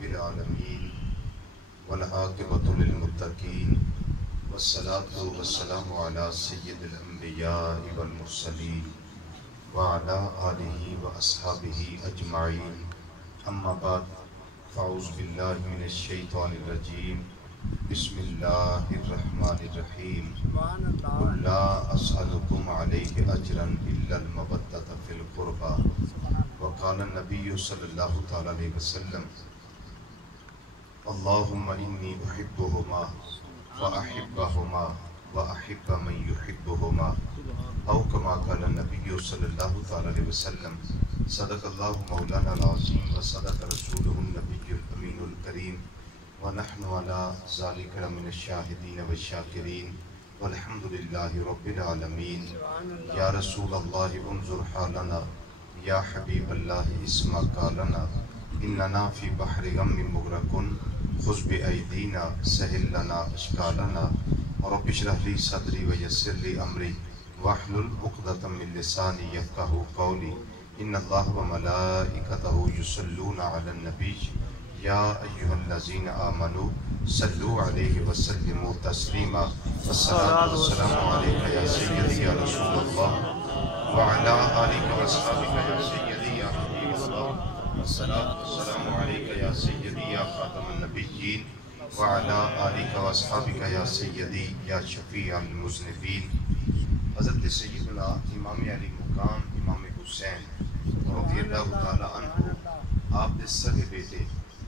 رب العالمين والعاقبة للمتقين والصلاة والسلام على سيد الأنبياء والمرسلين وعلى آله وأصحابه أجمعين أما بعد فأعوذ بالله من الشيطان الرجيم بسم الله الرحمن الرحيم قل لا أسألكم عليه أجرا إلا المودة في القربى وقال النبي صلى الله عليه وسلم اللهم إني أحبهما وأحبهما وأحب من يحبهما أو كما قال النبي صلى الله عليه وسلم صدق الله مولانا العظيم وصدق رسوله النبي الأمين الكريم ونحن على ذلك من الشاهدين والشاكرين والحمد لله رب العالمين يا رسول الله انظر حالنا يا حبيب الله اسمع قالنا إننا في بحر غم مغرق خذ بأيدينا سهل لنا أشكالنا رب اشرح لي صدري ويسر لي أمري واحلل عقدة من لساني يفقهوا قولي إن الله وملائكته يصلون على النبي يا أيها الذين آمنوا صلوا عليه وسلموا تسليما والصلاة والسلام عليك يا سيدي يا رسول الله وعلى آلك وأصحابك يا سيدي يا حبيب الله والصلاة والسلام عليك يا سيدي يا خاتم النبيين وعلى آلك وأصحابك يا سيدي يا شفيع المذنبين حضرت سیدنا امام علی مقام امام حسین رضی اللہ تعالی عنہ آپ کے سگے بیٹے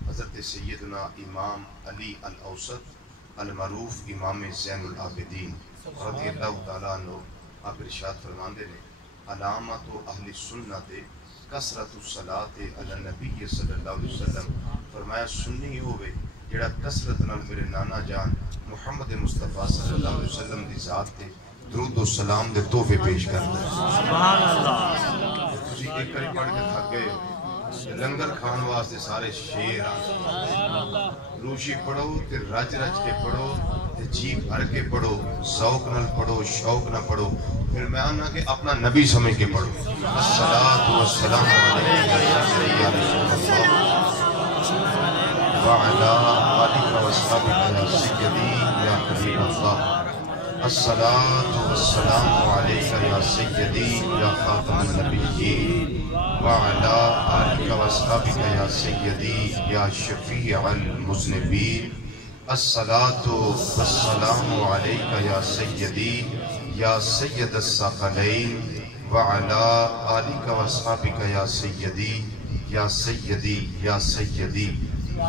حضرت سیدنا امام علی الاوسط المعروف امام زین العابدین رضی اللہ تعالی عنہ آپ ارشاد فرماندے نے علامت اہل سنت کثرت الصلاۃ علی النبی صلی اللہ علیہ وسلم فرمایا سنی ہوئے جڑا کثرت نال میرے نانا جان محمد مصطفیٰ صلی اللہ علیہ وسلم دی ذات تے درود و سلام دے تحفے پیش کرتا ہے سبحان اللہ تسی ایک کری پڑھ کے تھک گئے ہو لنگر کھان واسطے سارے شیر روشی پڑھو تے رج رج کے پڑھو تے جی بھر کے پڑھو ذوق نال پڑھو شوق نہ پڑھو پھر میں آنا کہ اپنا نبی سمجھ کے پڑھو الصلاۃ والسلام علیکہ یا رسول اللہ وعلی آلک واصحابک یا سیدی یا حبیب اللہ الصلاة والسلام علیکہ یا سیدی یا خاتم النبیین وعلا آلک واصحابک یا سیدی یا شفیع المذنبین الصلاة والسلام علیکہ یا سیدی یا سید الثقلین وعلا آلک واصحابک یا سیدی یا سیدی یا سیدی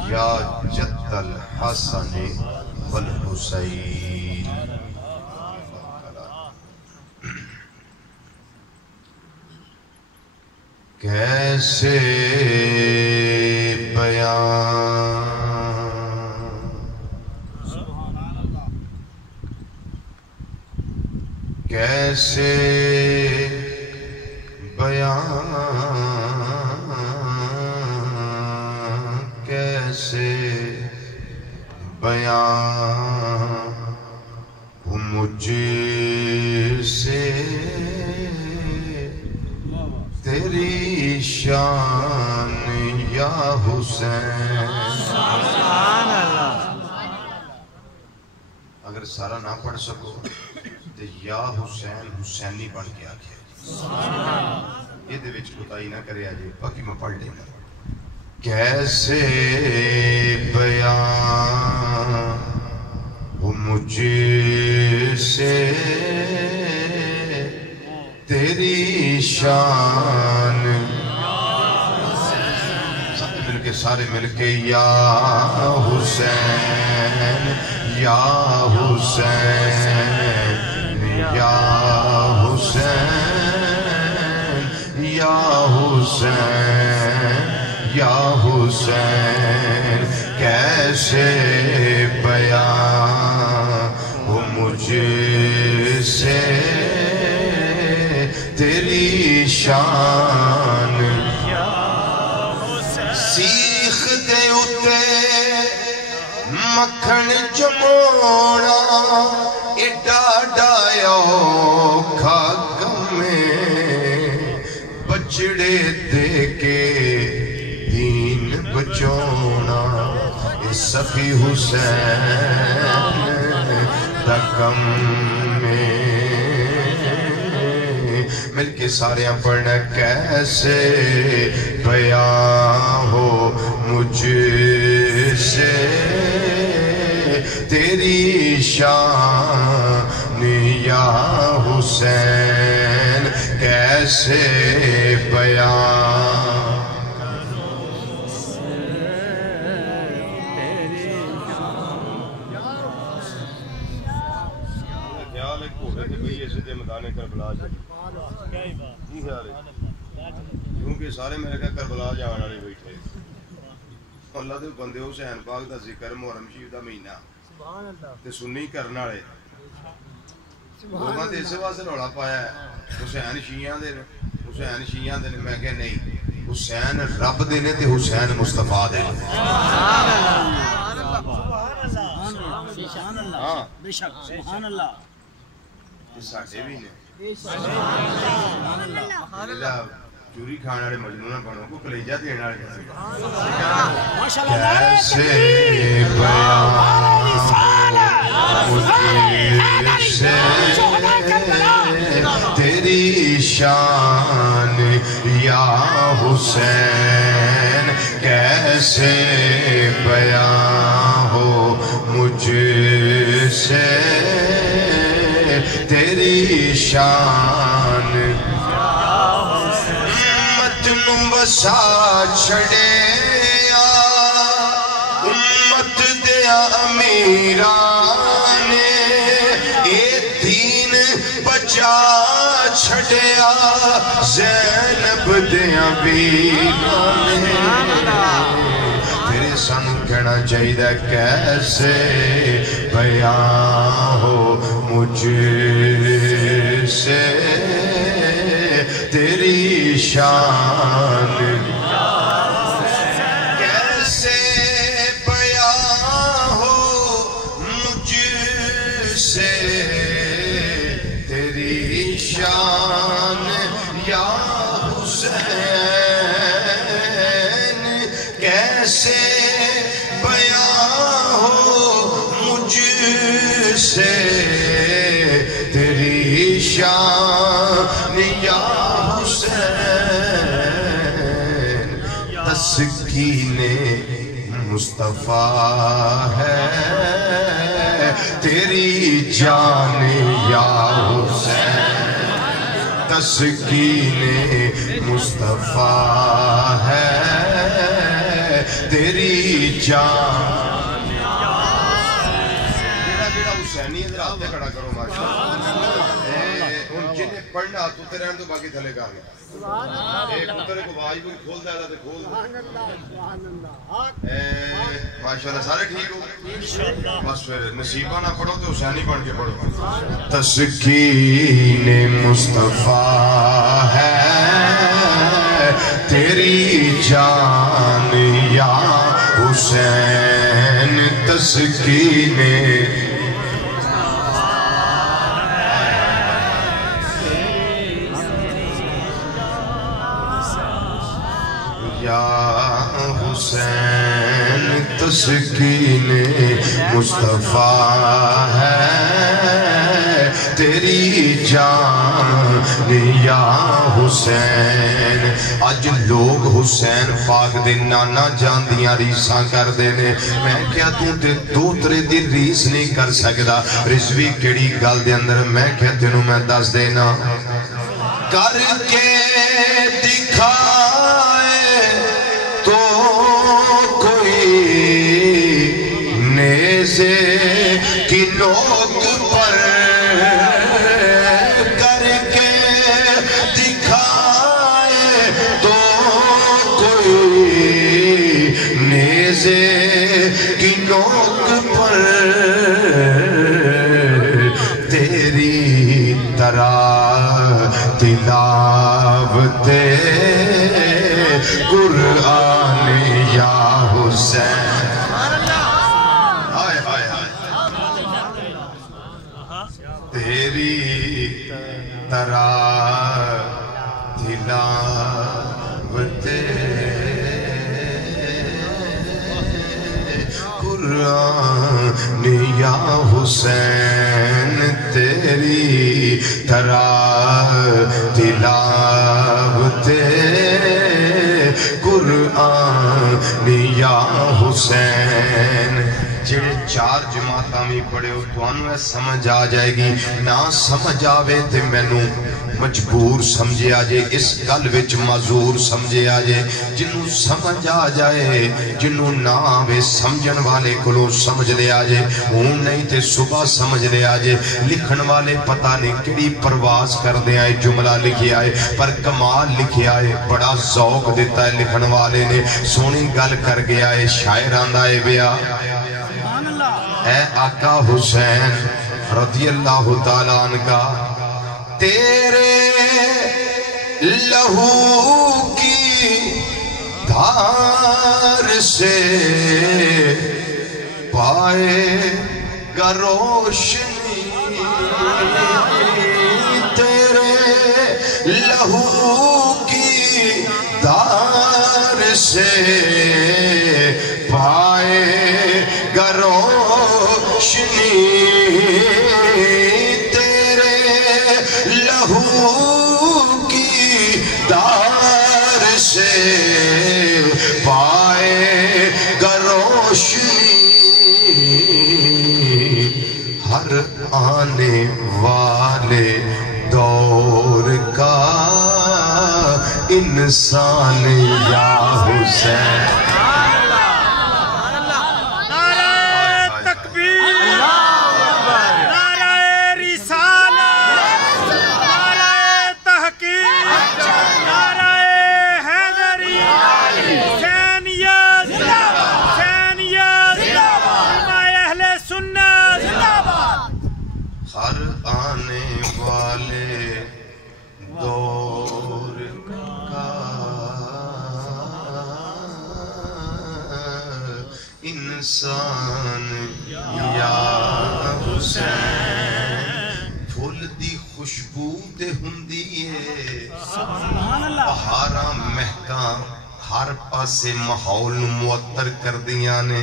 یا جد الحسن والحسین کیسے بیان کیسے بیان کیسے بیان مجھ سے تیری شان یا حسین سبحان اللہ اگر سارا نہ پڑھ سکو تو یا حسین حسینی بن کے آکھے یہ دے وچ کوتاہی نہ کرے آجے باقی میں پڑھ لینا کیسے بیان مجھ سے تیری شان سارے مل کے یا حسین یا حسین یا حسین یا حسین یا حسین کیسے بیان ہو مجھ سے تیری شان سیخ دے اتے مکھن جموڑا ایڈا ڈایا کھا گمیں بچڑے دے کے دین بچونا سخی حسین دکم میں مل کے سارے پڑھنا کیسے بیان ہو مجھ سے تیری شان یا حسین کیسے بیان کیونکہ سارے میرے کہا کربلا جان والے بیٹھے اللہ دے بندے حسین پاک دا ذکر محرم شریف دا مہینہ تے سنی کرن والے لوگاں تے اس واسطے رولا پایا ہے حسین شیعہ دے نے میں کہ نہیں حسین رب دے نے تے حسین مصطفیٰ دے سبحان اللہ بے شک سبحان اللہ یہ ساڈے بھی نے چوری کھانے والے مجنون بنو کو کلیجہ دینے والے کیسے بیان تیری شان یا حسین کیسے بیان ہو مجھ سے تیری شان وسا چھڑے امت دیا امیران اے دین بچا چھڑیا زینب دیا بیران تیرے سانو کہنا چاہیے کیسے بیان ہو مجھ سے تیری شان کیسے بیان ہو مجھ سے تیری شان یا حسین کیسے بیان ہو مجھ سے تیری شان یا تسکین مصطفیٰ ہے تیری جان یا حسین تسکین مصطفیٰ ہے تیری جان بیڑا حسینی ادھر آتے کھڑا کرو ماشاءاللہ جنہیں پڑھنا تو تیرے ہم تو باقی تھلے کر گیا ایک پتر کو آواز کوئی کھول دیا تھا تو کھول دیا ماشاءاللہ سارے ٹھیک ہو بس پھر نصیبہ نہ پڑھو تو حسینی پڑھ کے پڑھو تسکین مصطفیٰ ہے تیری جان یا حسین تسکین یا حسین تسکین مصطفیٰ ہے تیری جان یا حسین اج لوگ حسین پاک دے نانا جان دیاں ریساں کر دینے میں کیا تو تے دوترے دی ریس نہیں کر سکدا رضوی کیڑی گل دے اندر میں کیا تینوں میں دس دینا کر کے دکھائے تو کوئی نیزے کی نوک پر کر کے دکھائے تو کوئی نیزے کی نوک پر تیری طرح تلاوت قرآن یا حسین ہائے ہائے ہائے تیری طرح تلاوت یا حسین تیری طرح تلاوت قرآن یا حسین جڑے چار جماعتاں بھی پڑھے ہو تو سمجھ آ جائے گی نہ سمجھ آوے تے مینوں مجبور سمجھے آجے اس گل وچ معذور سمجھے آجے جنوں سمجھ آ جائے جنوں نہ آوے سمجھن والے کلوں سمجھ لے آجے ہوں نہیں تے صبح سمجھ لے آجے لکھن والے پتہ نہیں کڑی پرواز کر دے آئے جملہ لکھے آئے پر کمال لکھے آئے بڑا ذوق دیتا ہے لکھن والے نے سونی گل کر گیا ہے شاعران دائے بیا اے آقا حسین رضی اللہ تعالیٰ عنہ کا تیرے لہو کی دھار سے پائے گا روشنی تیرے لہو کی دھار سے پائے گا روشنی لہو کی دار سے پائے گا روشنی ہر آنے والے دور کا انسان یا حسین انسان یا حسین پھول دی خوشبو دے ہندی ہے بہاراں مہکاں ہر پاسے ماحول معطر کر دیاں نے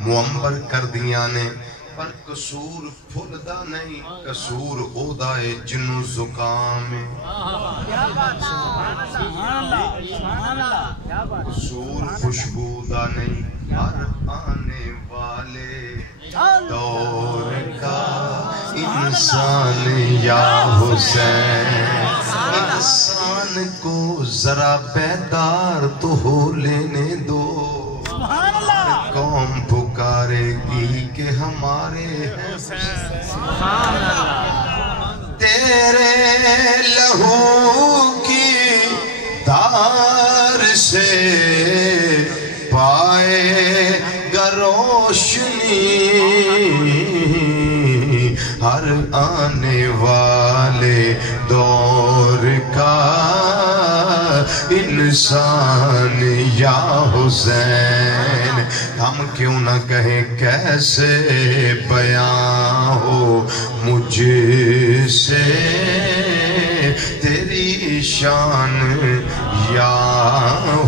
معمر کر دیاں نے پر قصور پھول دا نہیں قصور او دا ہے جنو زکام قصور خوشبو دا نہیں ہر آنے والے دور کا انسان یا حسین انسان کو ذرا بیدار تو ہو لینے دو قوم پکارے گی کہ ہمارے تیرے لہو کی دھار سے پائے گا روشنی ہر آنے والے دور کا انسان یا حسین ہم کیوں نہ کہیں کیسے بیان ہو مجھ سے تیری شان یا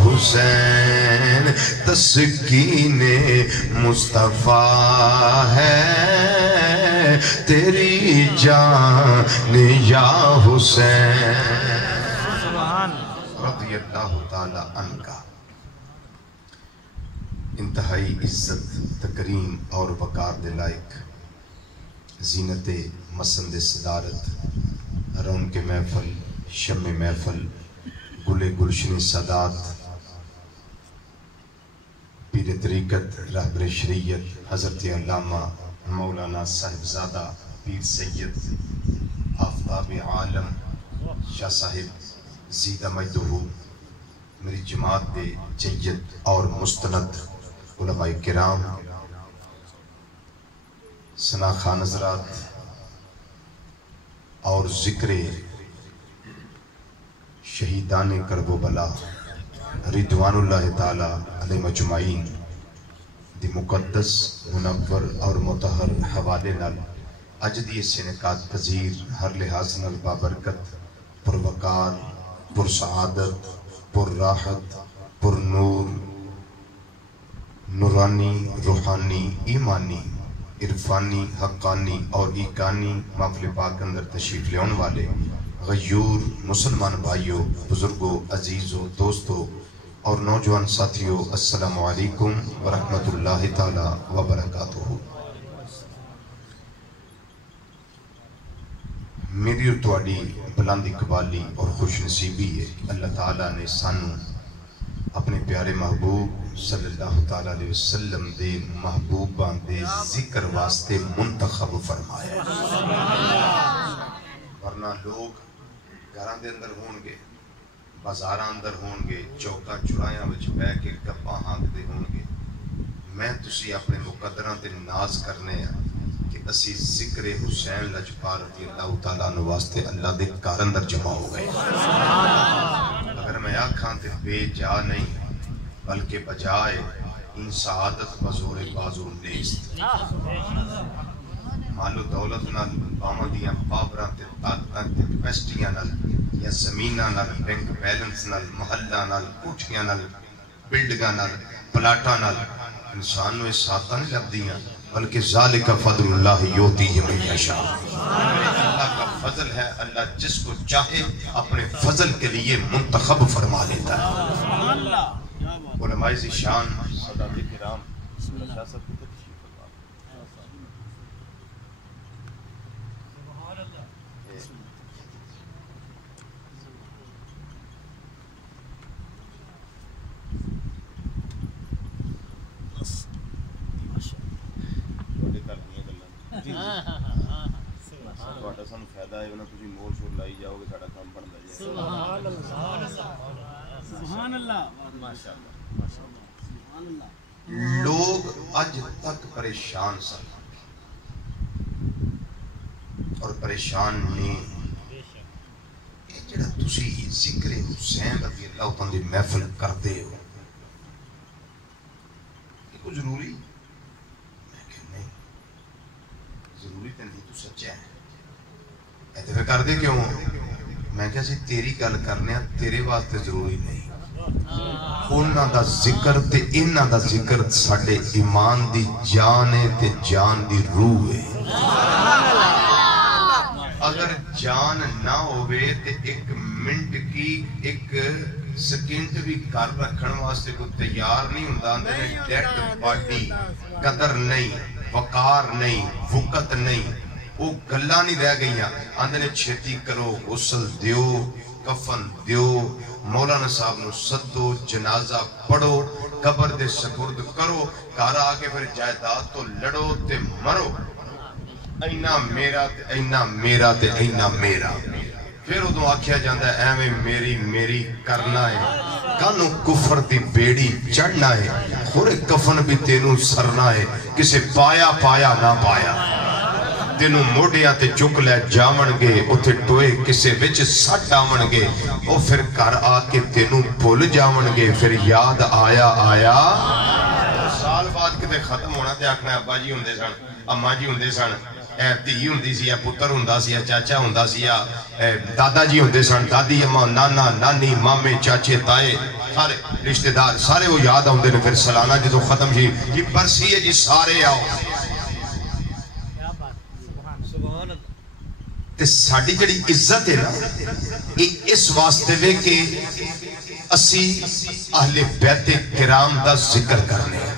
حسین تسکین مصطفیٰ ہے تیری جان یا حسین رضی اللہ تعالیٰ عنہ کا انتہائی عزت تکریم اور وقار دے لائق زینت مسند صدارت رونق محفل شم محفل گل گلشن سادات پیر طریقت رہبر شریعت حضرت علامہ مولانا صاحبزادہ پیر سید آفتاب عالم شاہ صاحب زیدہ مجدہ میری جماعت دے جید اور مستند علماء کرام ثنا خان حضرات اور ذکر شہیدان کرب و بلا رضوان اللہ تعالی علیہ مجمعین دی مقدس منور اور مطہر حوالے نال اج دی اس انعقاد پذیر ہر لحاظ نال بابرکت پروقار پر سعادت پر راحت پر نور نورانی روحانی ایمانی عرفانی حقانی اور ایقانی محفل پاک اندر تشریف لیون والے غیور مسلمان بھائیوں، بزرگوں، عزیزوں، دوستوں اور نوجوان ساتھیوں، السلام علیکم ورحمۃ اللہ تعالی وبرکاتہ۔ میری اور تواڈی بلند اقبالی اور خوش نصیبی ہے اللہ تعالیٰ نے سانو اپنے پیارے محبوب صلی اللہ تعالیٰ علیہ وسلم دے محبوباں دے ذکر واسطے منتخب فرمایا ہے۔ ورنہ لوگ گھراں دے اندر ہون گے، بازاراں اندر ہون گے، چوکاں چرایاں وچ بیٹھ کے گپاں ہانکدے ہون گے، میں تسی اپنے مقدراں تے ناز کرنے ہیں کہ اسی ذکر حسین لجپال رضی اللہ تعالیٰ عنہ واسطے اللہ دے گھر اندر جمع ہو گئے۔ اگر میں آکھاں تے بے جا نہیں بلکہ بجائے ان سعادت بزور بازو نیست، مال و دولت نال باواں دیاں پاوراں تے طاقتاں تے کیپیسٹیاں نال یا زمیناں نال بینک بیلنس نال محلہ نال کوٹھیاں نال بلڈنگاں نال پلاٹاں نال انسان نو ساتھ نہیں لبدیاں، بلکہ ذالک فضل اللہ یؤتیہ من یشاء۔ اللہ کا فضل ہے، اللہ جس کو چاہے اپنے فضل کے لیے منتخب فرما لیتا ہے۔ علماء ذیشان سادات کرام شاہ صاحب کی تشریف فرما۔ تھوڑا سانو فائدہ ہے انہاں تسی مور شور لائی جاؤ گے ساڈا کام بندا جائے۔ سبحان اللہ سبحان اللہ ماشاءاللہ سبحان اللہ۔ لوگ اج تک پریشان سن اور پریشان نہیں، یہ جڑا تسی ذکر حسین رضی اللہ تعالیٰ دی محفل کردے ہو یہ کوئی ضروری؟ ضروری تو نہیں، تو سچا ہے ایسے کر دے کیوں؟ میں کہا سی تیری گل کرنے تیرے واسطے ضروری نہیں، انہاں دا ذکر تے انہاں دا ذکر ساڈے ایمان دی جان ہے تے جان دی روح ہے۔ اگر جان نہ ہوئے تے ایک منٹ کی ایک سیکنڈ بھی کر رکھن واسطے کوئی تیار نہیں ہوندا، اندر ڈیڈ باڈی قدر نہیں، وقار نہیں، وقت نہیں، وہ گلاں نہیں رہ گئیاں۔ اندر چھتی کرو، غسل دیو، کفن دیو، مولانا صاحب نو سدو، جنازہ پڑھو، قبر دے سپرد کرو، گھر آ کے پھر جائیداد تو لڑو تے مرو، اینا میرا تے اینا میرا تے اینا میرا۔ پھر ادھوں آکھیا جاندہ ہے اے میری میری کرنا ہے، کانو کفر دی بیڑی چڑھنا ہے، خورے کفن بھی تینوں سرنا ہے، کسے پایا پایا نہ پایا، تینوں موڑیاں تے چک لے جاون گے، اتھے ٹوئے کسے وچ سٹ آون گے، او پھر کر آ کے تینوں بھول جاون گے، پھر یاد آیا آیا۔ سال بعد کتے ختم ہونا تے آکھنا ابا جی ہوندے سن، اماں جی ہوندے سن، دھی ہوندی سی، پتر ہوندا سی، چاچا ہوندا سی، دادا جی ہوندے سن، دادی اماں، نانا نانی، مامے چاچے تائے، سارے رشتہ دار سارے وہ یاد ہوندے نے۔ پھر سالانہ جی تو ختم جی یہ برسی ہے جی سارے آؤ۔ تے ساڑی جڑی عزت ہے نا اس واسطے وے کہ اسی اہل بیت کرام دا ذکر کرنے ہیں،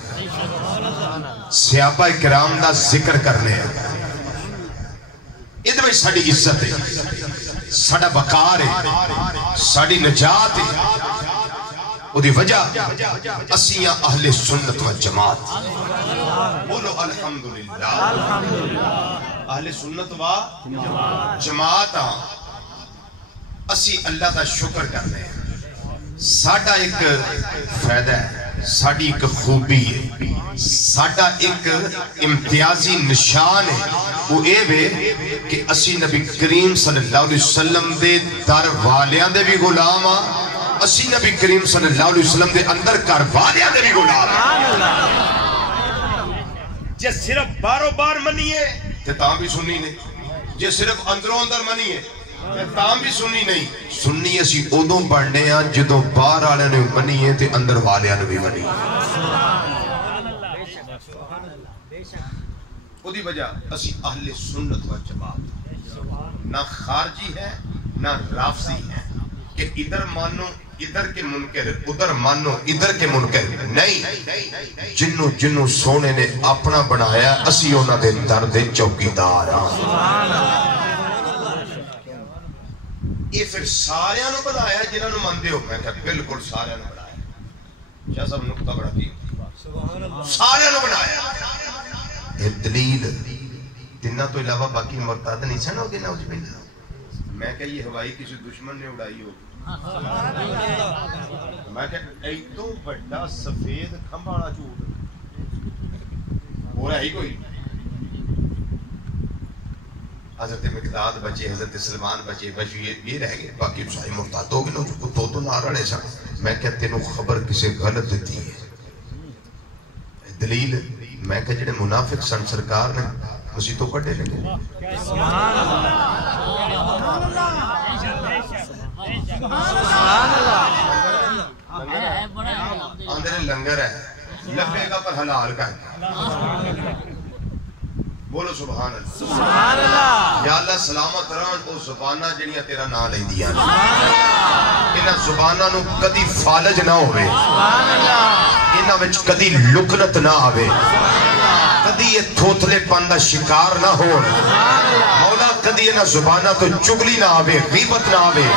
صحابہ کرام دا ذکر کرنے ہیں، یہ میں ساڑی عزت ہے، ساڑا وقار ہے، ساڑی نجات ہے۔ وہ دی وجہ اسیاں اہل سنت و جماعت، بولو الحمدللہ، اہل سنت و جماعت اسی اللہ دا شکر کرنے ہیں۔ ساڑا ایک فائدہ ہے، ساڑی ایک خوبی ہے، ساڑا ایک امتیازی نشان ہے، وہ اے وے کہ اسی نبی کریم صلی اللہ علیہ وسلم دے در والیاں دے بھی غلام ہاں، اسی نبی کریم صلی اللہ علیہ وسلم دے اندر کر والیاں دے بھی غلام ہاں۔ جے صرف بارو بار منیے تے تاں بھی سنی نہیں، جے صرف اندروں اندر منیے تے تاں بھی سنی نہیں۔ سنی اسی ادوں پڑھنے ہاں جدوں باہر والے نے منیے تے اندر والے نے بھی منی۔ دی وجہ اسی اہل سنت و جماعت نہ خارجی ہے نہ رافضی ہے کہ ادھر مانو ادھر کے منکر ادھر مانو ادھر کے منکر نہیں جنوں جنوں سونے نے اپنا بنایا اسی انہاں دے در دے چوکیدار ہاں یہ پھر ساریاں نو بنایا جنہاں نو مندے ہو میں کہا بالکل ساریاں نو بنایا شاہ صاحب نقطہ بڑا کی ساریاں نو بنایا دلیل تنہ تو علاوہ باقی مرتاد نہیں سن ہو گے نعوذ باللہ میں کہ یہ ہوائی کسی دشمن نے اڑائی ہو میں کہ ایتوں بڑا سفید کھمباڑا چوٹ ہو رہا ہی کوئی حضرت مقداد بچے حضرت سلمان بچے بس یہ رہ گئے باقی سارے مرتاد ہو گئے نا تو نہ رڑے سن میں کہ تینوں خبر کسی غلط دیتی ہے دلیل میں کہ جڑے منافق سن سرکار نے اسی تو کٹے لگے سبحان اندر لنگر ہے لفے کا پر حلال کا ہے بولو سبحان اللہ سبحان اللہ یا اللہ سلامت رہن او زبانہ جنیاں تیرا نام لے دیا انہاں زبانہ نو کدی فالج نہ ہوئے انہاں وچ کدی لکنت نہ آوے کدی یہ تھوتلے پاندہ شکار نہ ہو مولا کدی انہاں زبانہ تو چگلی نہ آوے غیبت نہ آوے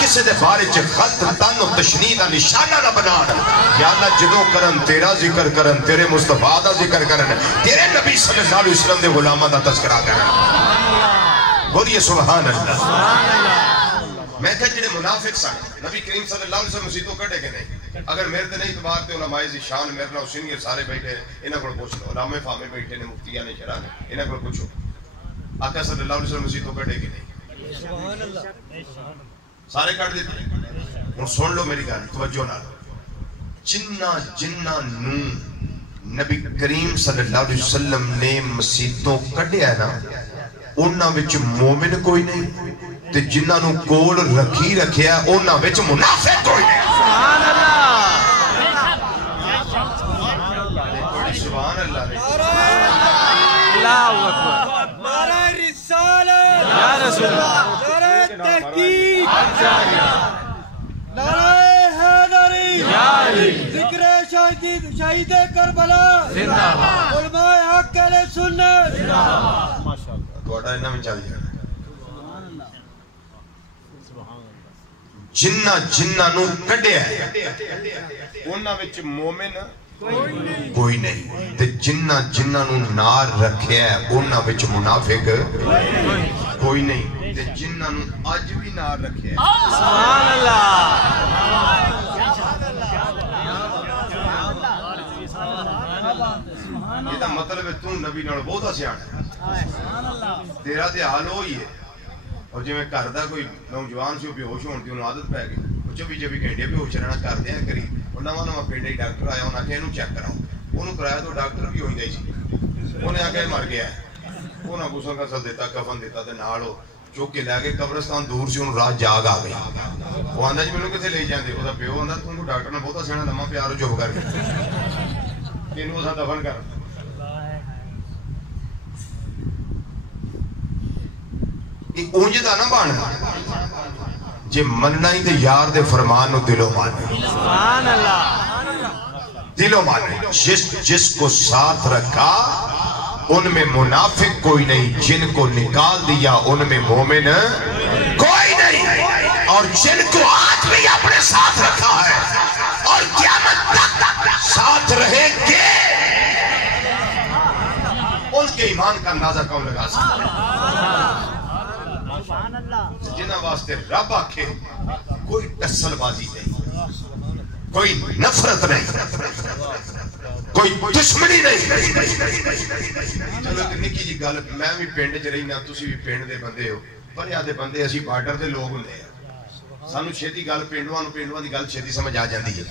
کسے دے بارے چے خط تن و تشنید نشانہ نہ بنانا یا اللہ جدو کرن تیرا ذکر کرن تیرے مصطفیٰ دا ذکر کرن تیرے نبی صلی اللہ علیہ وسلم دے غلامہ دا تذکرہ کرن بولیے سبحان اللہ میں کہا جنہیں منافق سن نبی کریم صلی اللہ علیہ وسلم مسیطوں کٹے کے نہیں اگر میرے تے نہیں اعتبار تے علماء شان میرے نہ سینئر سارے بیٹھے انہاں کو پوچھ لو علامہ فاہمے بیٹھے نے مفتیاں نے شرح نے انہاں کو پوچھو آقا صلی اللہ علیہ وسلم مسیطوں کٹے کے نہیں سبحان اللہ سارے کٹ دیتے ہیں اور سن لو میری گل توجہ نہ جنہ نو نبی کریم صلی اللہ علیہ وسلم نے مسیطوں کٹیا ہے نا انہاں وچ مومن کوئی نہیں تے جنہ نو کول رکھی رکھیا ہے انہاں وچ منافق کوئی نہیں سبحان اللہ سبحان اللہ اللہ اکبر نعرہ رسالت یا رسول اللہ تحقیق نعرہ حیدری ذکر شہید کربلا زندہ باد علماء حق اہل سنت زندہ باد ماشاءاللہ توڑا انہاں میں چل جانا جنہ نو کڈیا ہے انہاں وچ مومن کوئی نہیں تے جنہ نو نار رکھیا ہے انہاں وچ منافق کوئی نہیں تے جنہ نو اج بھی نار رکھیا ہے سبحان اللہ یہ مطلب ہے تو نبی نال بہت سیاںا ہے تیرا تے حال ہوئی ہے اور جی میں گھر دا کوئی نوجوان سے بے ہوش ہون دی انہوں عادت پہ گئی وہ 24 گھنٹے بے ہوش رہنا کر دیا کری اور نواں پنڈے ڈاکٹر آیا انہاں کہ انہوں چیک کراؤ انہوں کرایا تو ڈاکٹر بھی ہوئی سی انہیں آ کے مر گیا ہے انہوں غسل کا سل دیتا کفن دیتا تے نال ہو چوک کے لے کے قبرستان دور سے انہوں رات جاگ آ گئی وہ آندا جی مینوں کتے لے جاندے او دا پیو آندا توں ڈاکٹر نے بہت سیاںا لما پیار چپ کر کے اینوں اساں دفن کر اونج دا نہ بن جے مننا ہی تے یار دے فرمان نو دلوں مان سبحان اللہ دلوں مان جس کو ساتھ رکھا ان میں منافق کوئی نہیں جن کو نکال دیا ان میں مومن کوئی نہیں اور جن کو آج بھی اپنے ساتھ رکھا ہے اور قیامت تک ساتھ رہیں گے ان کے ایمان کا اندازہ کون لگا سکتا جنہ واسطے رب آکھے کوئی ٹسل بازی نہیں کوئی نفرت نہیں کوئی دشمنی نہیں چلو ایک نکی جی گل میں بھی پنڈ چ رہنا تسی بھی پنڈ دے بندے ہو پر یادے بندے اسی بارڈر دے لوگ ہوندے ہیں سانو چھتی گل پنڈواں دی گل چھتی سمجھ آ جاندی ہے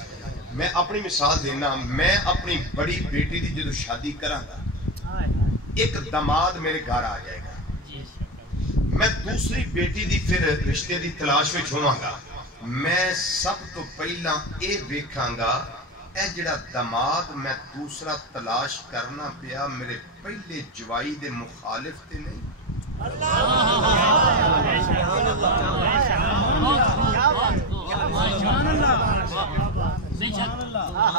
میں اپنی مثال دینا میں اپنی بڑی بیٹی دی جدو شادی کراں گا ایک داماد میرے گھر آ جائے گا میں دوسری بیٹی دی پھر رشتے دی تلاش میں چھوڑاں گا میں سب تو پہلا اے ویکھاں گا اے جڑا دماد میں دوسرا تلاش کرنا پیا میرے پہلے جوائی دے مخالف تے نہیں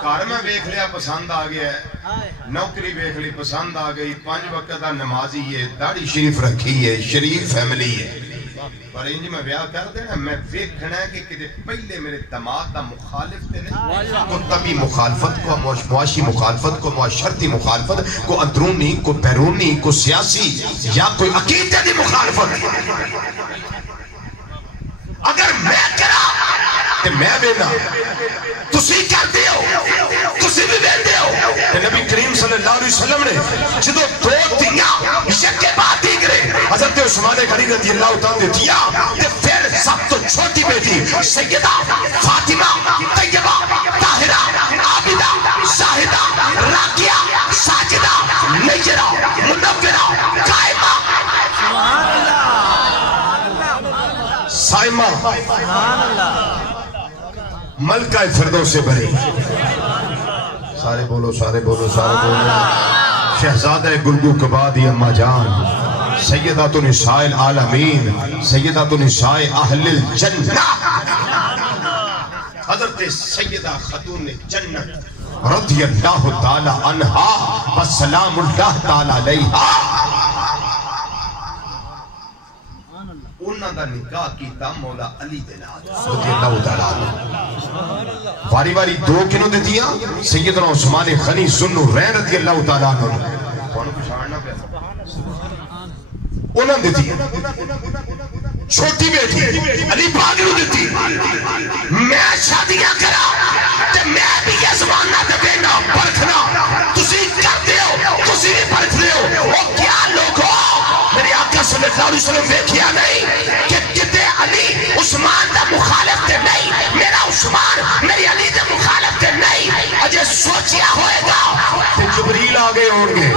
گھر میں ویکھ لیا پسند آ گیا ہے، نوکری ویکھ لی پسند آ گئی، 5 وقت دا نمازی ہے، داڑھی شریف رکھی ہے، شریف فیملی ہے، پر انج میں بیاہ کر دینا میں ویکھنا ہے کہ کدے پہلے میرے دماد دا مخالف تے نہیں، کو طبی مخالفت کو معاشی مخالفت کو معاشرتی مخالفت کو اندرونی کو بیرونی کو سیاسی یا کوئی عقیدے دی مخالفت اگر میں کرا کہ میں بینا تسی کرتے ہو تسی بھی بیندے ہو کہ نبی کریم صلی اللہ علیہ وسلم نے جدو 2 دنیا یک کے بعد دیگرے حضرت عثمان غنی رضی اللہ تعالیٰ دیا کہ پھر سب تو چھوٹی بیٹی سیدہ فاطمہ طیبہ طاہرہ عابدہ شاہدہ راکیہ ساجدہ نیرہ منورہ قائمہ سائمہ ملکہ فردوس سے بھری سارے بولو سارے بولو سارے بولو شہزادہ گلگو کبادی اماں جان سیدات نساء العالمین سیدات نساء اہل الجنہ حضرت سیدہ خاتون جنت رضی اللہ تعالی عنہا والسلام اللہ تعالی علیہا انہاں دا نکاح کیتا مولا علی دے نال رضی اللہ تعالی عنہ واری واری 2 کنوں دے دیا سیدنا عثمان غنی ذوالنورین رضی اللہ تعالی عنہ کون پچھاڑنا پیا انہاں دے دیا چھوٹی بیٹی علی پاک نو دتی میں شادیاں کرا تے میں بھی یہ زمانہ تے دینا پرکھنا تسی کرتے ہو تسی بھی پرکھتے ہو او کیا لوگ ہو میرے آقا صلی اللہ علیہ وسلم دیکھیا نہیں کہ کتے علی عثمان دا مخالف تے نہیں میرا عثمان میری علی دا مخالف تے نہیں اجے سوچیا ہوئے گا تے جبریل آگے ہوں گے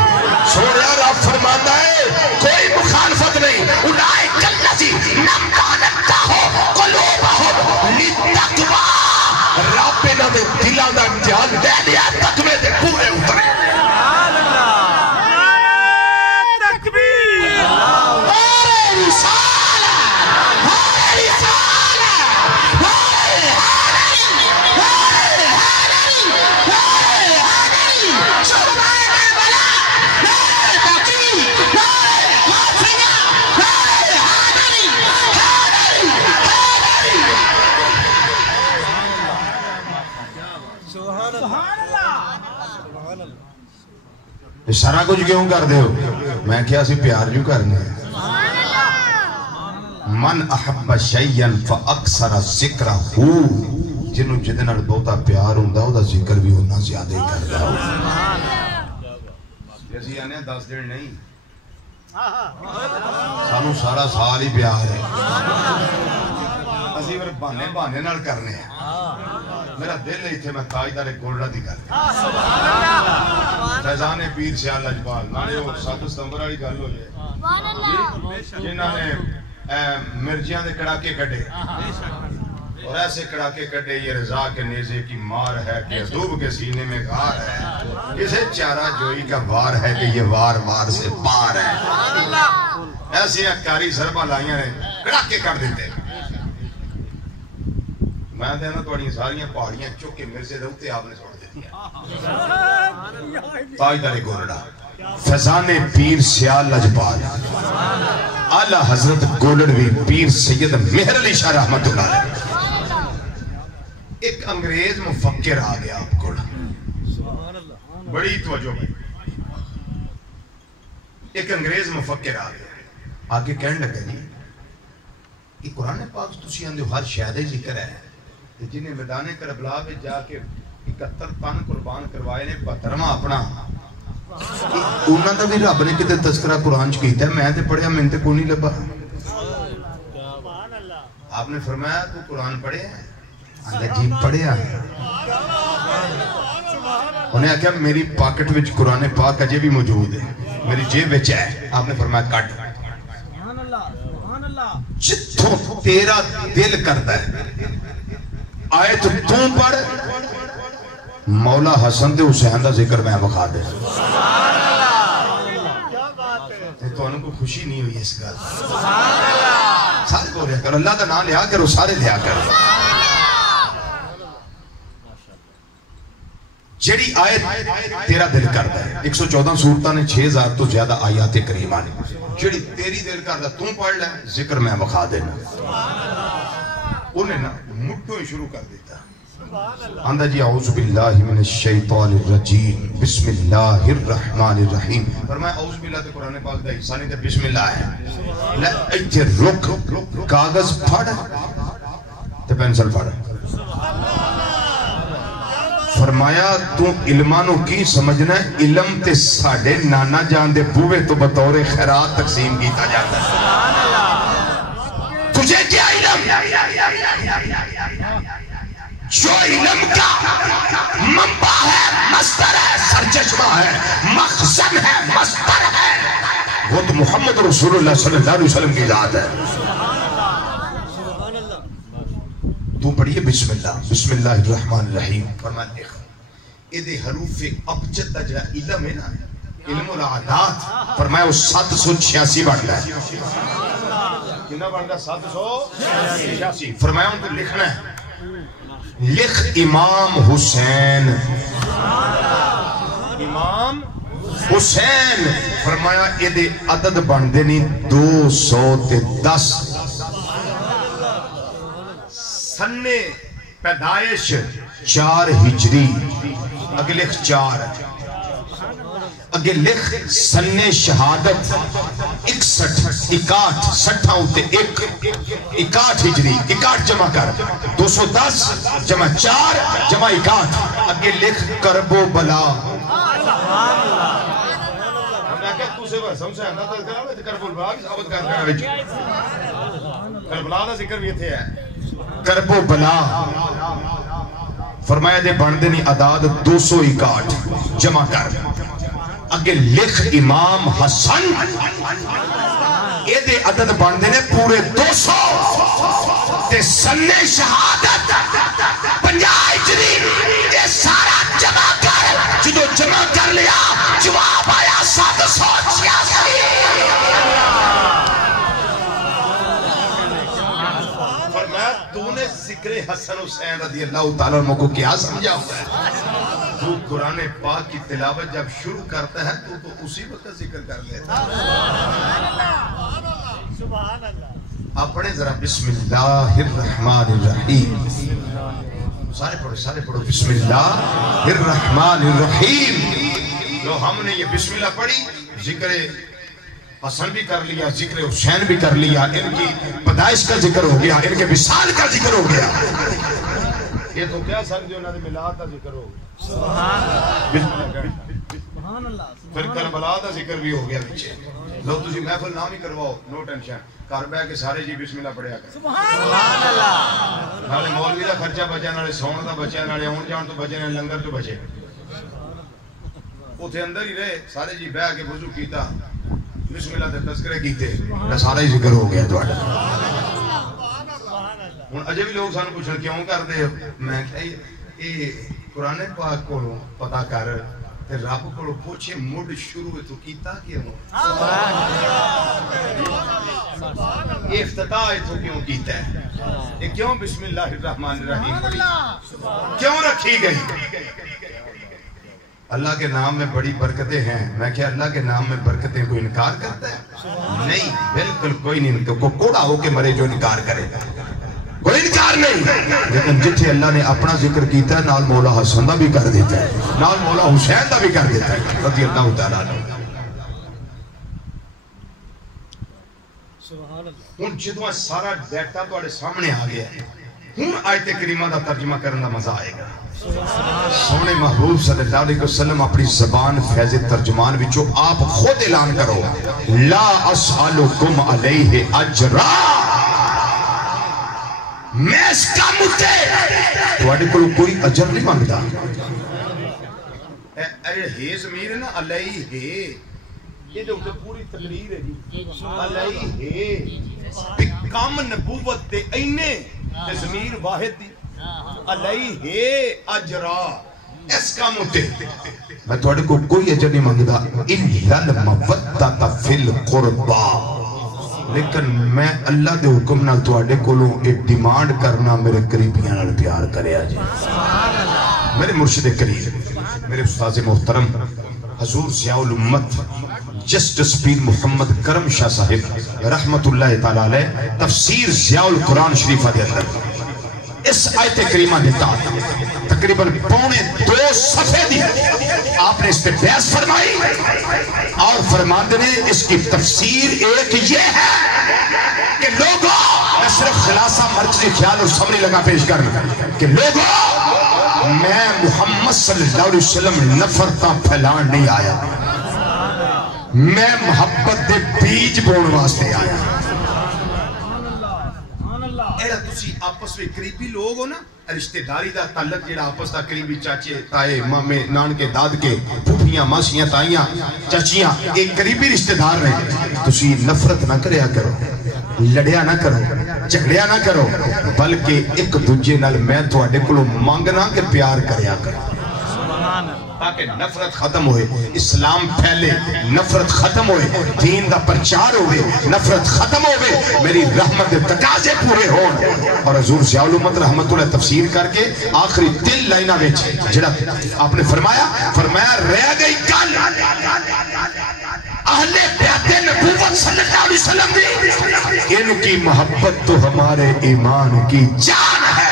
سوڑیا رب فرماتا ہے کوئی مخالفت نہیں اولئک الذی نمکانتا ہو قلوبہم للتقوی رب انہاں دے دلاں دا امتحان دے لیا تقوی دے پورے اترے سارا کچھ کیوں کر دے ہو میں کیا سی پیار جو کرنے من احب شیئن فاکثر ذکرہ جنہوں جدنہ بہتا پیار ہوں دا ذکر بھی ہونا زیادہ ہی کر دا ہو جیسی آنے 10 دن نہیں سانو سارا سال ہی پیار ہے اسی ور بہانے نال کرنے ہیں میرا دل ہے تھے میں تاجدار گولڈا دی کرنے فیضان پیر سیال لجبال نانے وہ 7 ستمبر والی گل ہو جائے جنہاں نے مرجیاں دے کڑاکے کٹے اور ایسے کڑاکے کٹے یہ رضا کے نیزے کی مار ہے کہ عذوب کے سینے میں غار ہے کسے چارہ جوئی کا وار ہے کہ یہ وار وار سے پار ہے ایسی اکاری سربہ لائیاں نے کڑاکے کٹ دیتے میں دینا توڑی ساریاں پہاڑیاں چکے مرزے دوتے آپ نے چھوڑ دیتی ہیں تاجدار گولڈا فیضان پیر سیال لجبال اعلی حضرت گولڈوی پیر سید مہر علی شاہ رحمت اللہ علیہ ایک انگریز مفکر آ گیا آپ کو بڑی توجہ میں ایک انگریز مفکر آ گیا آگے کہنے لگا جی کہ قرآن پاک تسی اندھو ہر شہدہ ذکر ہے جنہیں میدان کربلا پہ جا کے 71 تن قربان کروائے نے 72واں اپنا انہاں دا بھی رب نے کتے تذکرہ قرآن کیتا ہے میں تے پڑھیا میں تے کو نہیں لبا آپ نے فرمایا تو قرآن پڑھے ہیں اندھا جی پڑھیا ہے انہیں کہا میری پاکٹ وچ قرآن پاک اجے بھی موجود ہے میری جیب وچ ہے آپ نے فرمایا کٹ جتوں تیرا دل کرتا ہے آیت تو پڑھ مولا حسن تے حسین دا ذکر میں بخا دے تو انہوں کو خوشی نہیں ہوئی اس گل سارے کو لیا کرو اللہ دا نام لیا کرو سارے لیا کرو جیڑی آیت تیرا دل کرتا ہے 114 سورتاں نے 6000 تو زیادہ آیات کریمہ نے جیڑی تیری دل کرتا تم پڑھ لے ذکر میں بخا دینا انہیں نا مٹھوں ہی شروع کر دیتا اندھا جی اعوذ باللہ من الشیطان الرجیم بسم اللہ الرحمن الرحیم فرمایا اعوذ باللہ تے قرآن پاک دا حصہ نہیں تے بسم اللہ ہے لے ایتھے رک کاغذ پھڑ تے پینسل پھڑ فرمایا تو علمانو کی سمجھنا ہے علم تے ساڑھے نانا جان دے بوے تو بطور خیرات تقسیم کیتا جاتا ہے تجھے کیا علم جو علم کا منبع ہے مصدر ہے سرچشمہ ہے مخزن ہے مصدر ہے وہ تو محمد رسول اللہ صلی اللہ علیہ وسلم کی ذات ہے تو پڑھئے بسم اللہ الرحمن الرحیم فرمان لکھ ایدے حروف ابجد دا جڑا علم ہے نا علم العادات فرمایا وہ 786 بڑھتا ہے کنا بڑھتا 786 فرمایا ان کو لکھنا ہے لکھ امام حسین امام حسین فرمایا ایدے عدد بڑھتے نہیں 210 سنے پیدائش 4 ہجری اگے لکھ 4 اگے لکھ سنے شہادت 61 61 ہوتے 61 ہجری 61 جمع کر 210 جمع 4 جمع 61 اگے لکھ کرب و بلا کربلا دا ذکر بھی تھے کرب و بلا فرمایا دے بڑھ دینی عداد 261 جمع کر اگے لکھ امام حسن اے دے عدد بڑھ دینے پورے 200 تے سنے شہادت 50 ہجری یہ سارا جمع کر جدو جمع کر لیا جواب آیا 786 تو نے ذکر حسن حسین رضی اللہ تعالیٰ عنہ کو کیا سمجھا ہوا ہے تو قرآن پاک کی تلاوت جب شروع کرتا ہے تو اسی وقت ذکر کر لیتا اپنے ذرا بسم اللہ الرحمن الرحیم سارے پڑھو بسم اللہ الرحمن الرحیم لو ہم نے یہ بسم اللہ پڑھی ذکر حسن بھی کر لیا ذکر حسین بھی کر لیا ان کی پیدائش کا ذکر ہو گیا ان کے وصال کا ذکر ہو گیا یہ تو کیا سمجھو انہوں نے میلاد کا ذکر ہو گیا پھر کربلا کا ذکر بھی ہو گیا پیچھے لو تجھے محفل نام ہی کرواؤ نو ٹینشن گھر بیٹھ کے سارے جی بسم اللہ پڑھیا کر سبحان اللہ نالے مولوی دا خرچہ بچا نالے سون دا بچا نالے اون جان تو بچے نالے لنگر تو بچے اوتھے اندر ہی رہے سارے جی بیٹھ کے وضو کیتا بسم اللہ دے تذکرے کیتے سارا ہی ذکر ہو گیا تواڈا ہن اجے بھی لوگ سانو پوچھن کیوں کردے میں کہ اے قرآن پاک کو پتہ کر تے رب کو پوچھے مڈ شروع تو کیتا کیوں افتتاح تو کیوں کیتا ہے یہ کیوں بسم اللہ الرحمن الرحیم پڑھی کیوں رکھی گئی اللہ کے نام میں بڑی برکتیں ہیں میں کیا اللہ کے نام میں برکتیں کوئی انکار کرتا ہے نہیں بالکل کوئی نہیں کوئی کوڑا ہو کے مرے جو انکار کرے کوئی انکار نہیں لیکن جتھے اللہ نے اپنا ذکر کیتا ہے نال مولا حسن دا بھی کر دیتا ہے نال مولا حسین دا بھی کر دیتا ہے رضی اللہ تعالیٰ عنہ ہن جدوں سارا ڈیٹا تواڈے سامنے آ گیا ہے ہن آیت کریمہ دا ترجمہ کرن دا مزہ آئے گا سونے محبوب صلی اللہ علیہ وسلم اپنی زبان فیض ترجمان وچوں آپ خود اعلان کرو لا اسألکم علیہ اجرا میں اس کا مجھے تواڈے کول کوئی اجر نہیں مانگدا اے ضمیر ہے نا علیہ یہ جو پوری تقریر ہے جی علیہ کام نبوت دے اینے ضمیر واحد دی علیہ اجرا اس کام ہوتے میں تھوڑے کو کوئی اجر نہیں مانگدا اِلَّا الْمَوَدَّةَ فِي الْقُرْبَى، لیکن میں اللہ دے حکم نال تھوڑے کولوں ایک ڈیمانڈ کرنا میرے قریبیاں نال پیار کرے آجے. میرے مرشد کریم میرے استاذ محترم حضور ضیاء الامت جسٹس پیر محمد کرم شاہ صاحب رحمت اللہ تعالیٰ علیہ تفسیر ضیاء القرآن شریفہ دے اندر اس آیت کریمہ دیتا تقریباً 2.25 صفحے دی آپ نے اس پہ بحث فرمائی اور فرماندے نے اس کی تفسیر ایک یہ ہے کہ لوگوں، میں صرف خلاصہ مرکزی خیال اور سمری لگا پیش کرنا کہ لوگوں، میں محمد صلی اللہ علیہ وسلم نفرتاں پھیلان نہیں آیا، میں محبت دے بیج بون واسطے آیا. ایرہ تسی آپس میں قریبی لوگ ہو نا، رشتہ داری دا تعلق جیڑا آپس دا قریبی چاچے تائے مامے نان کے داد کے پھوپھیاں ماسیاں تائیاں چاچیاں ایک قریبی رشتہ دار رہے. تسی نفرت نہ کریا کرو، لڑیا نہ کرو، جھگڑیا نہ کرو، بلکہ ایک دوجے نال میں تواڈے کولوں مانگنا کہ پیار کریا کرو تاکہ نفرت ختم ہوئے، اسلام پھیلے، نفرت ختم ہوئے، دین دا پرچار ہوئے، نفرت ختم ہوئے، میری رحمت تقاضے پورے ہون. اور حضور ضیاء الامت رحمت اللہ تفسیر کر کے آخری 3 لائنہ وچ جڑا آپ نے فرمایا رہ گئی کل اہل بیعت نبوت صلی اللہ علیہ وسلم دی، ان کی محبت تو ہمارے ایمان کی جان ہے.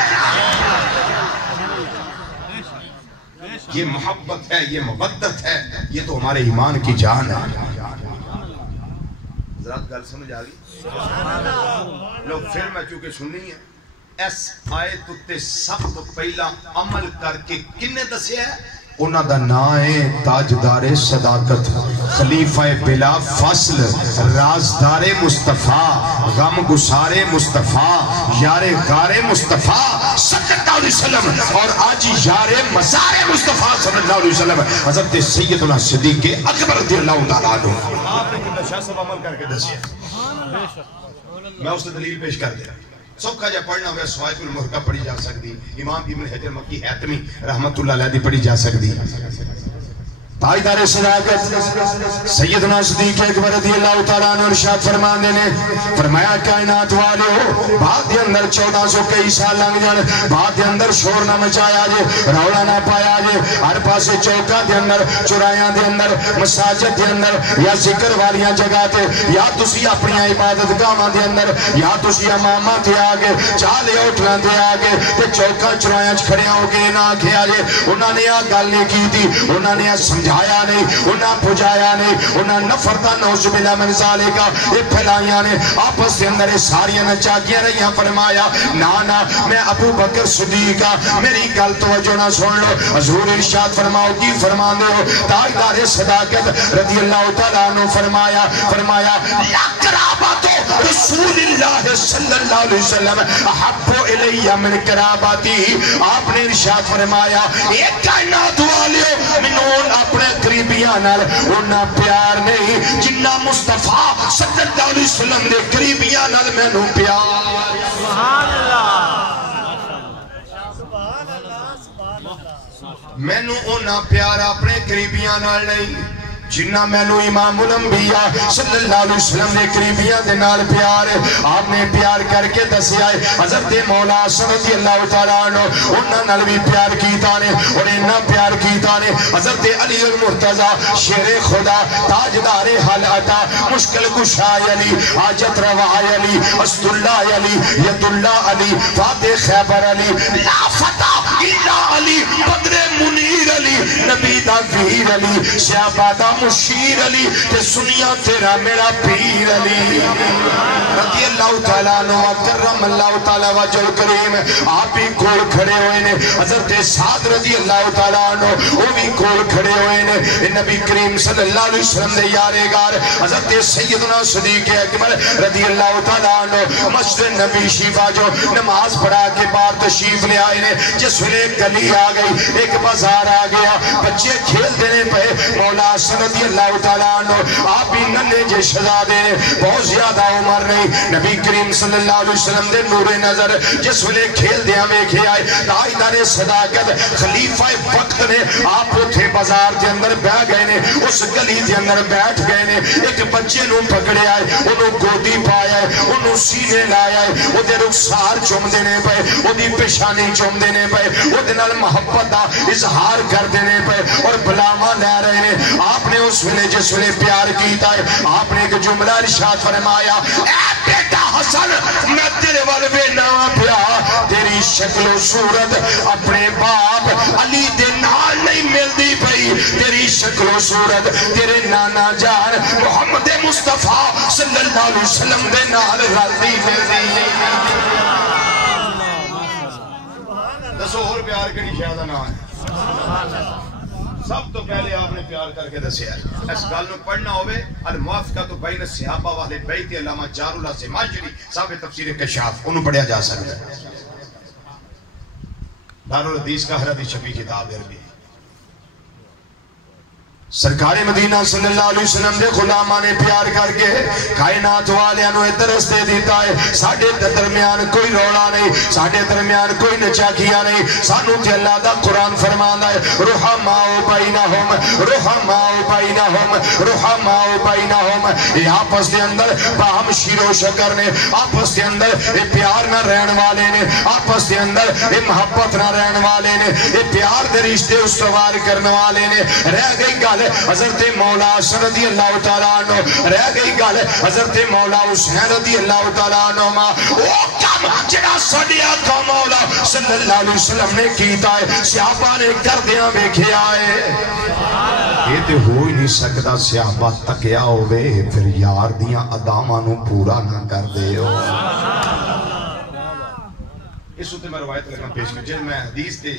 یہ محبت ہے، یہ مودت ہے، یہ تو ہمارے ایمان کی جان ہے. حضرات گل سمجھ آگئی؟ لوگ پھر میں چونکہ سننی ہے اس آیت تے سب تو پہلا عمل کر کے کنے دسیا ہے؟ انہاں دا نام ہے تاجدار صداقت، خلیفہ بلا فصل، رازدار مصطفیٰ، غم گسار مصطفیٰ، یار غار مصطفیٰ صلی اللہ علیہ وسلم، اور آج یار مزار مصطفیٰ صلی اللہ علیہ وسلم حضرت سیدنا صدیق اکبر رضی اللہ تعالیٰ عنہ. آپ نے کتنا شاہ سب عمل کر کے دسیا، میں اس نے دلیل پیش کر دیا. سوکھا جا پڑھنا ہوئے سوائت المحرقہ پڑھی جا سکتی، امام ابن حجر مکی حیتمی رحمت اللہ علیہ دی پڑھی جا سکتی. تاجدار صداقت سیدنا صدیق اکبر رضی اللہ تعالیٰ عنہ ارشاد فرمانے نے فرمایا کائنات والے ہو، بعد دے اندر 1400 کئی سال لنگ جان، بعد دے اندر شور نہ مچایا جے، رولا نہ پایا جے، ہر پاسے چوکا دے اندر، چورایاں دے اندر، مساجد دے اندر، یا ذکر والیاں جگہ تے، یا تسی اپنی عبادت گاہاں دے اندر، یا تسی اماماں تے آگے، چالے اٹھلاں تے آگے، تے چوکا چورایاں کھڑے ہو کے نہ کھیا جے. انہاں نے آ گل نہیں کی تھی، انہاں نے سمجھایا نہیں، انہاں پجایا نہیں، انہاں نفرتا نوز بلا من ذالکا یہ پھیلائیاں نے آپس کے اندر ساریاں نچاکیاں رہیاں. فرمایا نانا میں ابو بکر صدیقہ، میری گل توجہ نہ سن لو. حضور ارشاد فرماؤ کی فرماندے ہو؟ تاجدار صداقت رضی اللہ تعالیٰ عنہ فرمایا لا قراباتو رسول اللہ صلی اللہ علیہ وسلم احب الی من قراباتی. آپ نے ارشاد فرمایا ایک کائنات والیو منون اپنے قریبیاں نال انہاں پیار نہیں جنہ مصطفیٰ صلی اللہ علیہ وسلم دے قریبیاں نال میں نوں پیار. سبحان اللہ، میں نوں انہاں پیار اپنے قریبیاں نال نہیں جنہ میں نو امام الانبیاء صلی اللہ علیہ وسلم نے قریبیاں دے نال پیار. آپ نے پیار کر کے دسیا ہے حضرت مولا حسن رضی اللہ تعالیٰ عنہ انہاں نال بھی پیار کیتا نے، اور انہاں پیار کیتا نے حضرت علی المرتضی شیر خدا تاجدار حل عطا مشکل کشای علی حاجت روائی علی اسد اللہ علی ید اللہ علی فاتح خیبر علی لا فتح الا علی بدر منیر علی نبی دا پیر علی شہبادہ مشیر علی تے سنیا تیرا میرا پیر علی رضی اللہ تعالیٰ عنہ کرم اللہ تعالیٰ وجہ کریم. آپ بھی کول کھڑے ہوئے نے، حضرت سعد رضی اللہ تعالیٰ عنہ وہ بھی کول کھڑے ہوئے نے. نبی کریم صلی اللہ علیہ وسلم دے یارے گار حضرت سیدنا صدیق اکبر رضی اللہ تعالیٰ عنہ مسجد نبی شیفہ جو نماز پڑھا کے بعد تشریف لے آئے نے. جس ویلے گلی آ گئی، ایک بازار آ گیا بچے کھیل دینے پہ مولا حسن رضی اللہ تعالیٰ عنہ آپ بھی ننے جے شہزادے بہت زیادہ عمر نہیں نبی کریم صلی اللہ علیہ وسلم دے نور نظر جس ویلے کھیل دیا ویکھے آئے تاجدار صداقت خلیفہ وقت نے آپ اتھے بازار دے اندر بہ گئے نے اس گلی دے اندر بیٹھ گئے نے ایک بچے نوں پکڑے آئے انہوں گودی پایا ہے انہوں سینے لایا ہے وہ دے رخسار چوم دینے پہ وہ دی پیشانی چوم دینے پہ وہ دے نال محبت دا اظہار کر دینے پہ اور بلاما لے رہے نے آپ نے اس ویلے جس ویلے پیار کیتا ہے آپ نے ایک جملہ ارشاد فرمایا اے بیٹا حسن میں تیرے والوے نام پیا تیری شکل و صورت اپنے باپ علی دے نال نہیں ملدی پئی تیری شکل و صورت تیرے نانا جان محمد مصطفیٰ صلی اللہ علیہ وسلم دے نال رلدی ملدی دسو اور پیار کری شاہدہ نام ہے سب تو پہلے آپ نے پیار کر کے دسے ہے اس گل میں پڑھنا ہوئے الموافقۃ بین الصحابہ والے بیت علامہ جار اللہ زماجری صاحب تفسیر کشاف انہوں پڑھیا جا سکتا ہے دارالحدیث کا حدیث شفیع کتاب عربی سرکار مدینہ صلی اللہ علیہ وسلم دے غلاماں نے پیار کر کے کائنات والیاں نو درس دے دیتا ہے ساڈے درمیان کوئی رولا نہیں ساڈے درمیان کوئی نچا کیا نہیں سانو تے اللہ دا قرآن فرماندا ہے رحماء بینہم رحماء بینہم رحماء بینہم یہ آپس دے اندر باہم شیر و شکر نے آپس دے اندر یہ پیار نہ رہن والے نے آپس دے اندر یہ محبت نہ رہن والے نے یہ پیار دے رشتے استوار کرنے والے نے رہ گئی گل حضرت مولا حسن رضی اللہ تعالیٰ عنہ رہ گئی گل حضرت مولا حسین رضی اللہ تعالیٰ عنہ وہ کم جڑا ساڈے آقا مولا صلی اللہ علیہ وسلم نے کیتا ہے صحابہ نے کر دیا ویکھے آئے یہ تے ہو ہی نہیں سکتا صحابہ تکیا ہوئے پھر یار دیاں اداماں نو پورا نہ کر دے ہو اس وقت میں روایت کرنا پیش کر جب میں حدیث دے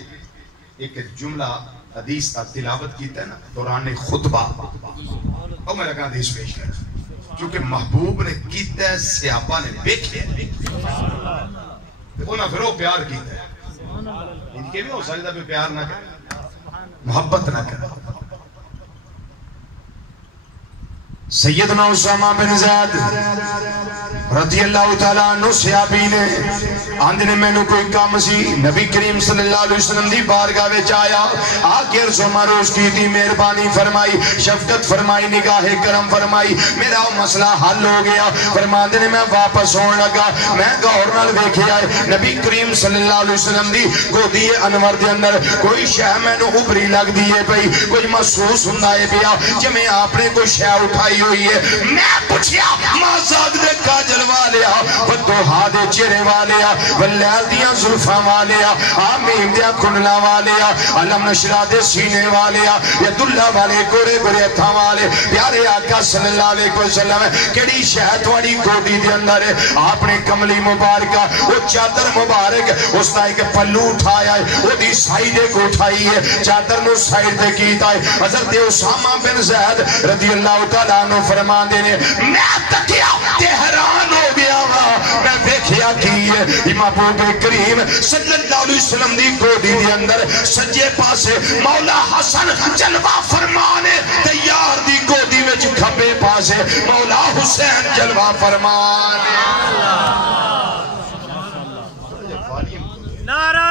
ایک جملہ حدیث تا تلاوت کیتا ہے نا دوران خطبہ اور میں لگا حدیث پیش کر کیونکہ محبوب نے کیتا ہے صحابہ نے بیکھے انہاں پھر وہ پیار کیتا ہے ان کے بھی ہو سکتا ہے پیار نہ کرے محبت نہ کرے سیدنا اسامہ بن زید رضی اللہ تعالیٰ عنہ صحابی نے آندھنے میں نے کوئی کام سی نبی کریم صلی اللہ علیہ وسلم دی بارگاہ وچ آیا آگے عرض و معروض کی تھی مہربانی فرمائی شفقت فرمائی نگاہ کرم فرمائی میرا وہ مسئلہ حل ہو گیا فرماندے نے میں واپس ہون لگا میں گور نال ویکھے آئے نبی کریم صلی اللہ علیہ وسلم دی گودی انور دے اندر کوئی شے میں نے ابری لگ دیے پئی کوئی محسوس ہوندا ہے پیا جویں آپ نے کوئی شے اٹھائی ہوئی ہے میں پوچھیا مازاد دے کاجل والیا بدوہا دے چہرے والیا واللیل دیاں زلفاں والیا آمین دیا کنلا والیا علم نشرہ دے سینے والیا ید اللہ والے گورے گورے ہتھاں والے پیارے آقا صلی اللہ علیہ وسلم کیڑی شہد والی گودی دے اندر ہے آپ نے کملی مبارکہ وہ چادر مبارک اس دا ایک پلو اٹھایا ہے وہ دی سائیدے کو اٹھائی ہے چادر نو سائیدے کیتا ہے حضرت اسامہ بن زید رضی اللہ تعالیٰ عنہ فرمان دینے میں تکیا تہران ہو گیا میں ویکھیا کی ہے محبوب کریم صلی اللہ علیہ وسلم دی گودی دی اندر سجے پاسے مولا حسن جلوہ فرمانے تیار دی گودی وچ کھبے پاسے مولا حسین جلوہ فرمانے نعرہ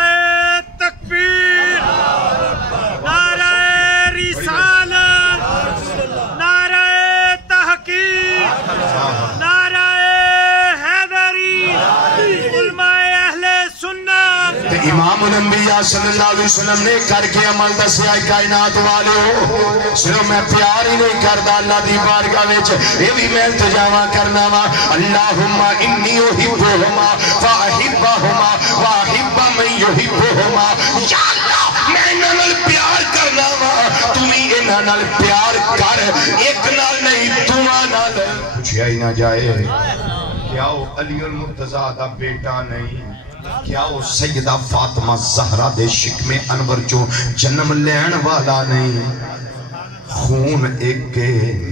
تکبیر نعرہ رسالت نعرہ تحقیق نعرہ حیدری علماء اہل سنت امام الانبیاء صلی اللہ علیہ وسلم نے کر کے عمل دسیا کائنات والے ہو صرف میں پیار ہی نہیں کردا اللہ دی بارگاہ وچ یہ بھی میں التجا کرنا وا اللہم انی احبہما فاحبہما واحب من یحبہما یا اللہ میں انہاں نال پیار کرنا وا تو بھی انہاں نال پیار کر ایک نال نہیں دوواں نال پوچھیا ہی نہ جائے کیا وہ علی المرتضیٰ دا بیٹا نہیں کیا وہ سیدہ فاطمہ زہرہ دے شکم انور جو جنم لین والا نہیں خون ایک کے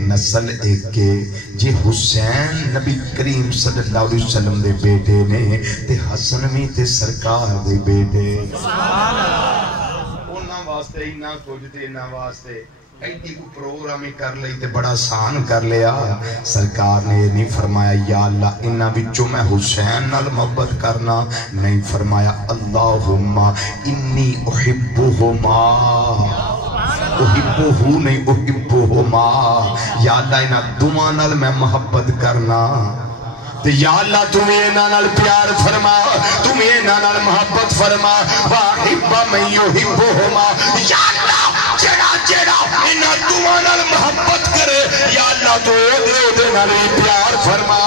نسل ایک کے جی حسین نبی کریم صلی اللہ علیہ وسلم دے بیٹے نے تے حسن بھی تے سرکار دے بیٹے واسطے انہاں کچھ تے انہاں واسطے ایڈی کو پروگرام ہی کر لئی تے بڑا آسان کر لیا سرکار نے یہ نہیں فرمایا یا اللہ انہاں وچوں میں حسین نال محبت کرنا نہیں فرمایا اللہم انی احبہما احبہو نہیں احبہما یا اللہ انہاں دعا نال میں محبت کرنا یا اللہ تمہیں انہاں پیار فرما تمہیں انہاں محبت فرما واحبہ من یحبہما یا اللہ جڑا جڑا انہاں دعا نال محبت کرے یا اللہ تو دے نال پیار فرما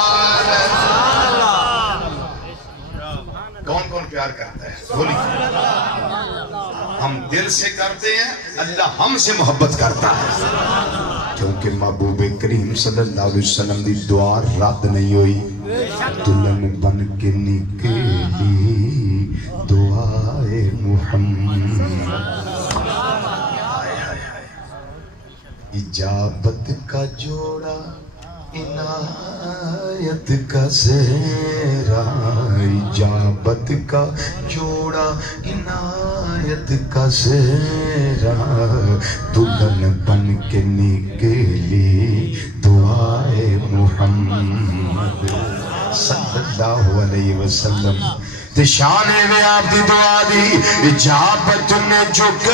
کون کون پیار کرتا ہے بولی ہم دل سے کرتے ہیں اللہ ہم سے محبت کرتا ہے کیونکہ محبوب کریم صلی اللہ علیہ وسلم دی دعا رد نہیں ہوئی دلہن بن کے نکلی دعائے محمد اجابت کا جوڑا عنایت کا زہرا اجابت کا جوڑا عنایت کا زہرا دلہن بن کے نکلی دعائے محمد صلی اللہ علیہ وسلم تے شان میں آپ دی دعا دی اجابت نے جھک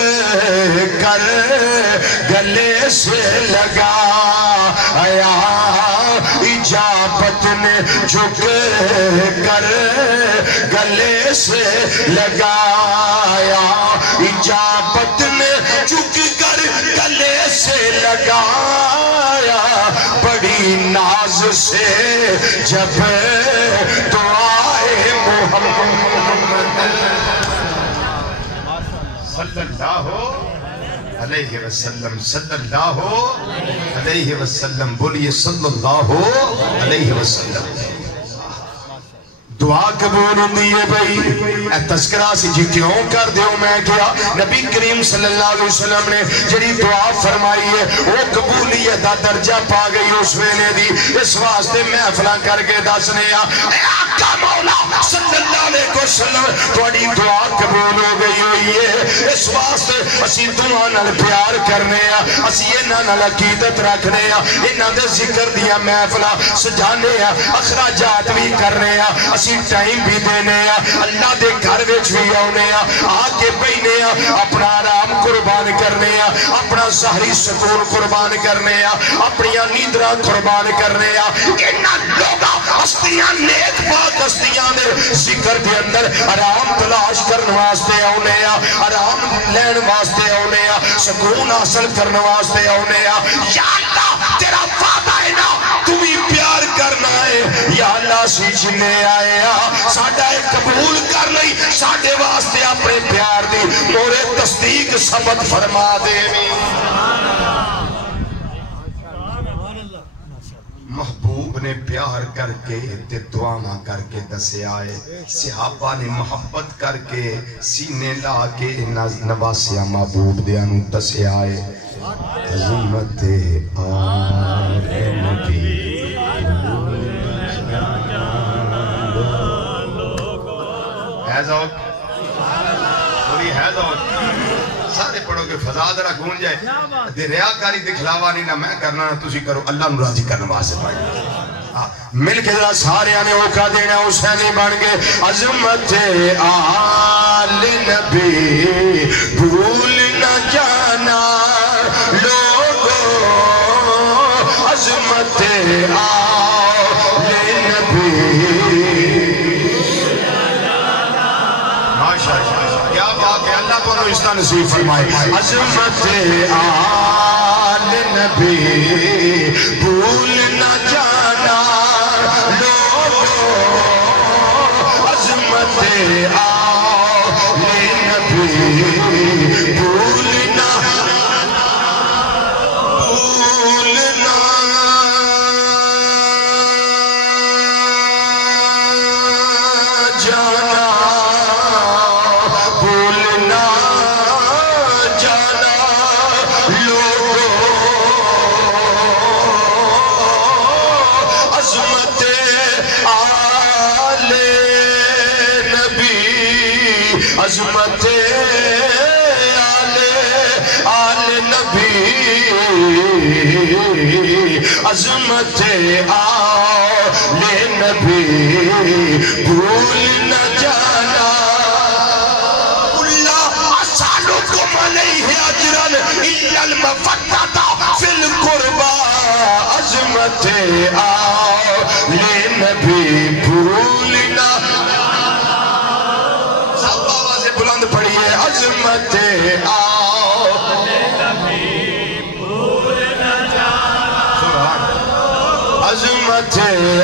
کر گلے سے لگا آیا اجابت نے جھک کر گلے سے لگایا اجابت نے جھک کر گلے سے لگایا بڑی ناز سے جب دعائے محمد صلی اللہ علیہ وسلم صلی اللہ علیہ وسلم بولیے صلی اللہ علیہ وسلم دعا قبول ہوندی ہے بھائی اے تذکرہ سی جی کیوں کر دیو میں کیا نبی کریم صلی اللہ علیہ وسلم نے جڑی دعا فرمائی ہے وہ قبولیت دا درجہ پا گئی اس ویلے دی اس واسطے محفلاں کر کے دسنے اے آقا مولا صلی اللہ علیہ وسلم تھوڑی دعا قبول ہو گئی ہوئی ہے اس واسطے اسی دعا نال پیار کرنے اسی انہاں نال عقیدت رکھنے انہاں دے ذکر دیا محفلاں سجانے اخراجات بھی کرنے ٹائم بھی دینے اللہ دے گھر وچ بھی آنے آکے بینے اپنا آرام قربان کرنے اپنا ظاہری سکون قربان کرنے اپنی نیندراں قربان کرنے انہاں لوگاں ہستیاں نیک پاک ہستیاں دے ذکر دے اندر آرام تلاش کرنے واسطے آنے آرام لین واسطے آنے سکون حاصل کرنے واسطے آنے یا اللہ تیرا وعدہ ہے نا تمہیں پیار کرنا ہے یا اللہ سی جنے آئے ساڑھا ایک قبول کر لئی ساڑھے واسطے اپنے پیار دی مورے تصدیق ثبت فرما دے محبوب نے پیار کر کے تے دعاواں کر کے دسے آئے صحابہ نے محبت کر کے سینے لا کے نواسیا محبوب دیانو دسے آئے عظمت آل نبی سارے پڑھو کہ فضا ذرا گون جائے دے ریاکاری دکھلاوا نہیں نہ میں کرنا نہ تسی کرو اللہ نو راضی کرنے واسطے پائے مل کے ذرا سارے آنے اوکا دینا حسینی بن گئے عظمت آل نبی بھول نہ جانا لوگو عظمت آل نبی کیا بات ہے اللہ کو اس کا نصیب فرمائے عظمت آل نبی بھول نہ جانا لوگو عظمت آل نبی بھول نہ عظمت آل عظمت آل نبی بھول نہ جانا اللہ اسالکم علیہ اجرا الا المودۃ فی القربى عظمت آل نبی بھول نہ سب آوازیں بلند پڑھیے عظمت آل نبی بھول نہ جانا عظمت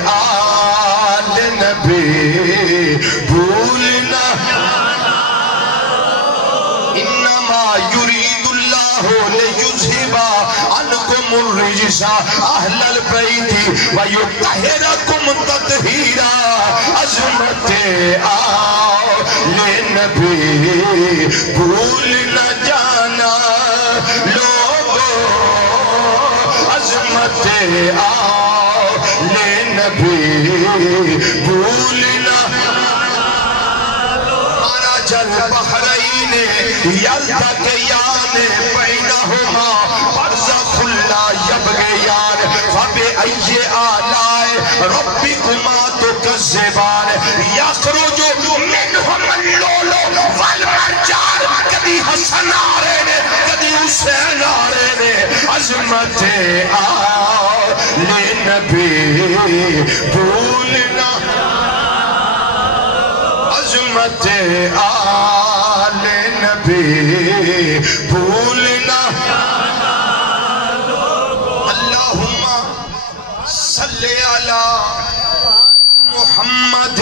آل نبی بھول نہ انما یرید اللہ لیذھب عنکم الرجس اہل البیت ویطہرکم تطہیرا عظمت آل نبی بھول نہ جانا لوگوں عظمت آل نبی بھول نہ مرج البحرین یلتقیان بینہما برزخ لا یبغیان فبأی آلاء ربکما تکذبان یخرج منہما اللؤلؤ والمرجان کبھی حسن آ رہے نے کبھی حسین آ رہے نے عظمت آل نبی بھول نہ عظمت آل نبی بھول نہ اللہم صلی علی محمد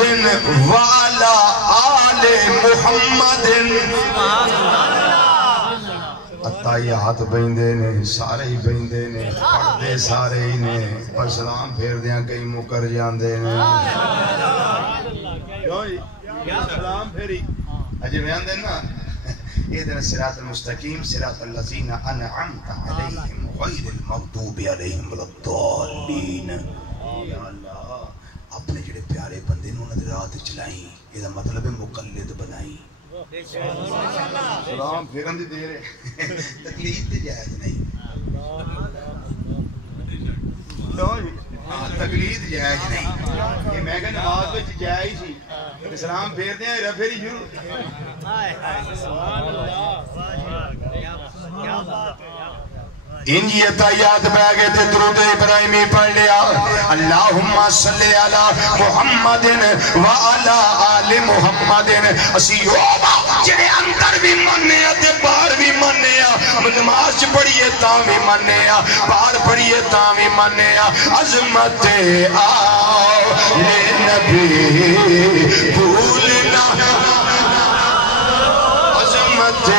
وعلی آل محمد اتحیات بیندے نے سارے ہی بیندے نے پڑھدے سارے ہی نے پر سلام پھیر دیاں کئی مکر جاندے نے سلام پھیری اجھے بیان دینا اہدنا الصراط المستقیم صراط الذین انعمت علیہم غیر المغضوب علیہم ولا الضالین یا اللہ اپنے جڑے پیارے بندے نوں نہ رات چلائیں یہ مطلب ہے مقلد بنائیں سلام پھیرن دی دیر ہے تکلیف تے جائز نہیں تقلید جائز نہیں یہ میں کہ نماز وچ جائز ہی سلام پھیر دیں رہ پھیری شروع انجی اتحیات بہ گئے تھے درود ابراہیمی پڑھ لیا اللہم صلی علی محمد وعلا آل محمد اسی یوبا جنہیں اندر بھی مننے تے باہر بھی مننے نماز پڑھیے تاں بھی مننے باہر پڑھیے تاں بھی مننے عظمت آل نبی بھول نہ عظمت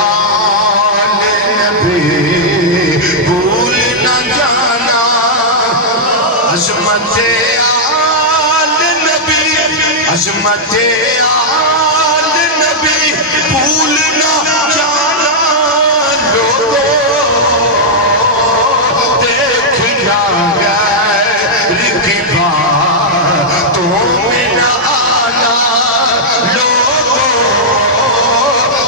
آل نبی بھول نہ جانا عظمت آل نبی عظمت آل نبی بھول نہ جانا لوگوں دیکھنا غیر کی باتوں میں نہ آنا لوگوں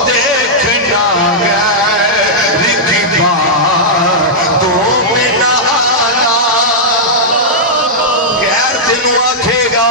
دیکھنا غیر کی باتوں میں نہ آنا غیر تینوں آکھے گا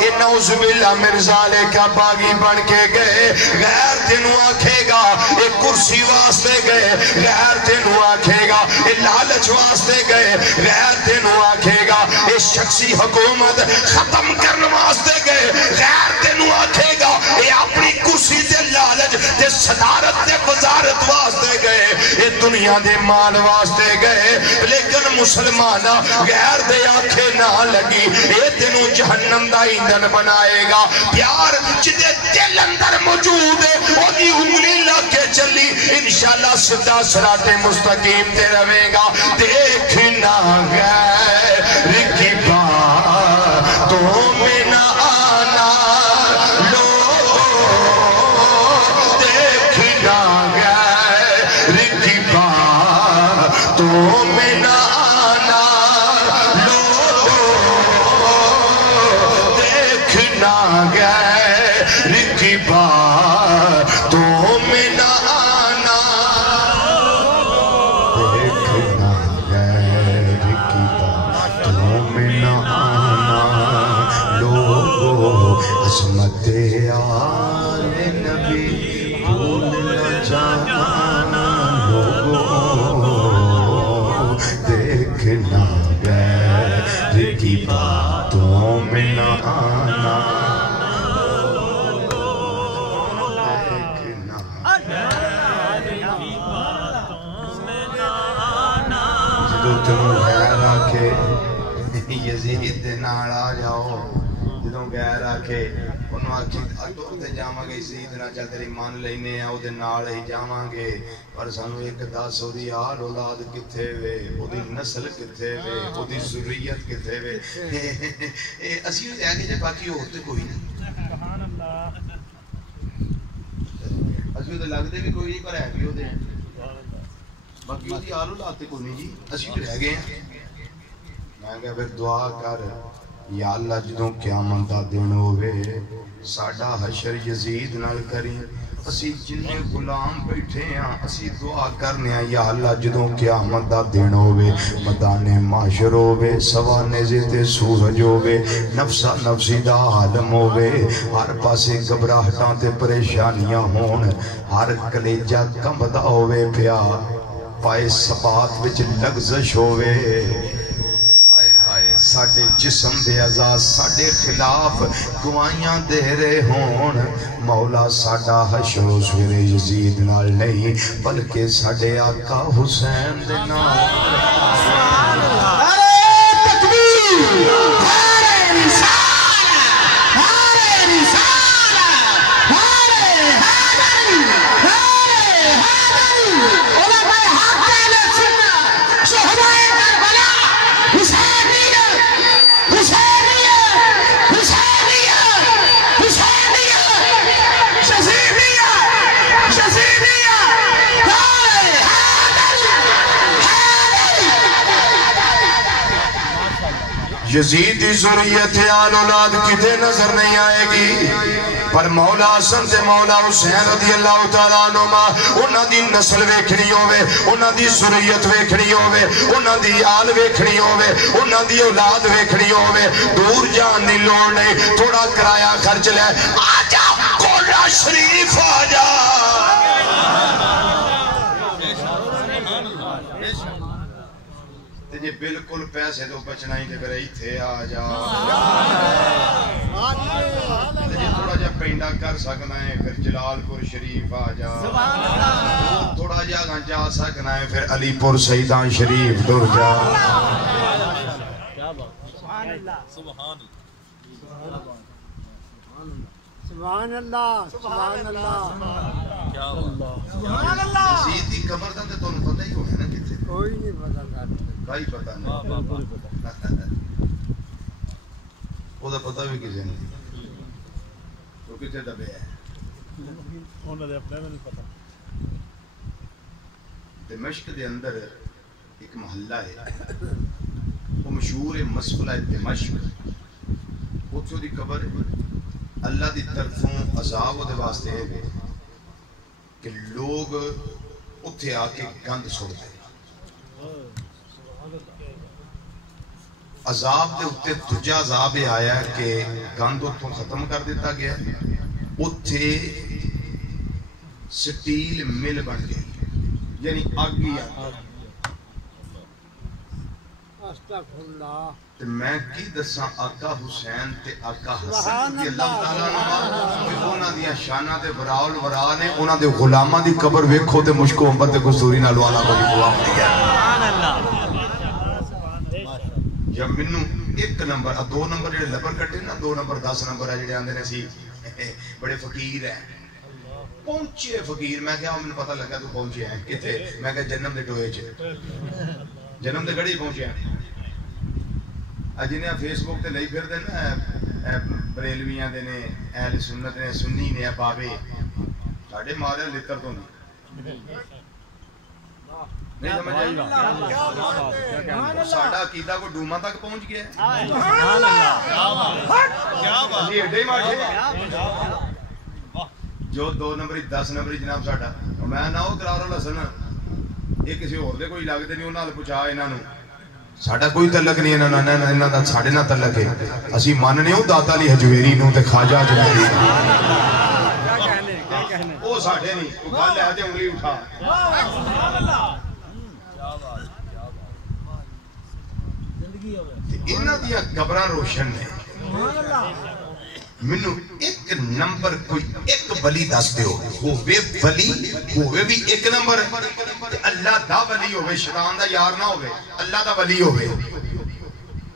یہ نعوذ باللہ من ذالک باغی بن کے گئے غیر تینوں آکھے گا یہ کرسی واسطے گئے غیر تینوں آکھے گا یہ لالچ واسطے گئے غیر تینوں آکھے گا یہ شخصی حکومت ختم کرنے واسطے گئے غیر تینوں آکھے گا یہ اپنی کرسی تے لالچ تے صدارت تے وزارت واسطے گئے یہ دنیا دے مال واسطے گئے لیکن مسلمانہ غیر دے آنکھیں نہ لگی یہ تینوں جہنم دا ایندھن بنائے گا پیار جدے دل اندر موجود ہے وہ دی انگلی لگ کے چلی انشاءاللہ صدا صراط مستقیم تے روے گا دیکھنا غیر کی باتوں میں نہ آنا لوگوں دیکھنا غیر کی باتوں میں نہ آنا لوگوں دیکھنا غیر کی باتوں میں نہ آنا جدو تینوں غیر آکھے یزید دے نال آ جاؤ جدوں غیر آکھے انہوں آکھی اتور تے جاواں گے یزید نال چل تیری مان لینے ہیں او دے نال ہی جاواں گے پر سانو ایک دس او دی آل اولاد کتھے وے او دی نسل کتھے وے او دی ذریت کتھے وے اسی تے آگے جے باقی اور تے کوئی نہیں سبحان اللہ اسی تے لگدے بھی کوئی نہیں پر ہے بھی او دے باقی او دی آل اولاد تے کوئی نہیں جی اسی تے رہ گئے ہیں میں کہا پھر دعا کر یا اللہ جدوں قیامت دا دن ہوئے ساڈا حشر یزید نال کریں اسی جنہیں غلام بیٹھے ہیں اسی دعا کرنے ہیں یا اللہ جدوں قیامت دا دن ہوئے میدان محشر ہوئے سوا نیزے تے سورج ہوئے نفسا نفسی دا عالم ہوئے ہر پاسے گھبراہٹاں تے پریشانیاں ہون ہر کلیجہ کمبدا ہوئے پیا پائے سبات وچ لغزش ہوئے ساڑھے جسم دے عزاز ساڑھے خلاف گوائیاں دے رہے ہون مولا ساڑھا حشر و سویر یزید نال نہیں بلکہ ساڑھے آقا حسین دے نال یزید دی ذریت آل اولاد کتے نظر نہیں آئے گی پر مولا حسن تے مولا حسین رضی اللہ تعالیٰ عنہما انہاں دی نسل ویکھنی ہوئے انہاں دی ذریت ویکھنی ہوئے انہاں دی آل ویکھنی ہوئے انہاں دی اولاد ویکھنی ہوئے دور جان دی لوڑ نہیں تھوڑا کرایہ خرچ لے آجا کولا شریف آجا یہ بالکل پیسے تو بچنا ہی پھر ہی تھے آ جا تھوڑا جا پینڈا کر سکنا ہے پھر جلال پور شریف آ جا تھوڑا جا جا سکنا ہے پھر علی پور سیدان شریف دور جا سبحان اللہ سبحان اللہ سبحان اللہ یزید دی قبر دا تے تانوں پتہ ہی ہونا نا کتے کوئی نہیں پتہ بھائی پتہ نہیں وہ دا پتہ بھی کسے نہیں وہ کتے دبے ہے انہوں نے اپنے میں نہیں پتہ دمشق دے اندر ایک محلہ ہے وہ مشہور ہے مسئلہ دمشق اتھو دی قبر اللہ دی طرفوں عذاب دے واسطے ہے کہ لوگ اتھے آ کے گند سوڑ دے عذاب دے اتھے تجھا عذاب آیا کہ گند اتھوں ختم کر دیتا گیا اتھے سٹیل مل بن گئی یعنی آگی تو میں کی دساں آقا حسین تے آقا حسن رضی اللہ تعالیٰ عنہ انہاں دیا شانہ تے براول برا نے انہاں دے غلامہ دی قبر ویکھو تے مشکو امبر تے کستوری نالوالا کو بھی قوام دیا یا منو ایک نمبر دو نمبر جڑے لبر کٹے نا 2 نمبر 10 نمبر ہے جڑے آندے نے سی بڑے فقیر ہیں پہنچے فقیر میں کہا مجھے پتہ لگا تو پہنچے ہیں کتے میں کہا جنم دے ٹوئے چھے جنم دے گھڑی پہنچے ہیں جنہیں فیس بک تے لئی پھر دینا بریلویاں دینے اہل سنت نے سنی نے بابے ساڑھے مارے لتر تو نہیں سمجھ آئی ساڑھا عقیدہ کو ڈوما تک پہنچ گیا جو 2 نمبری 10 نمبری جناب ساڑھا میں نہ ہو قرار الحسن یہ کسی اور دے کوئی لگتے نہیں انہوں نے پوچھا انہوں نے ساڑھا کوئی تعلق نہیں انہوں نے ساڑھے نہ تعلق ہے اسی ماننے ہوں داتا لی حجویری نوں تے خواجہ حجویری وہ ساڑھے نہیں وہ گھر لے آتے انگلی اٹھا انہوں دیا قبران روشن نے منو ایک نمبر کوئی ایک ولی دس دیو ہوئے ولی ہوئے بھی ایک نمبر اللہ دا ولی ہوئے شیطان دا یار نہ ہوئے اللہ دا ولی ہوئے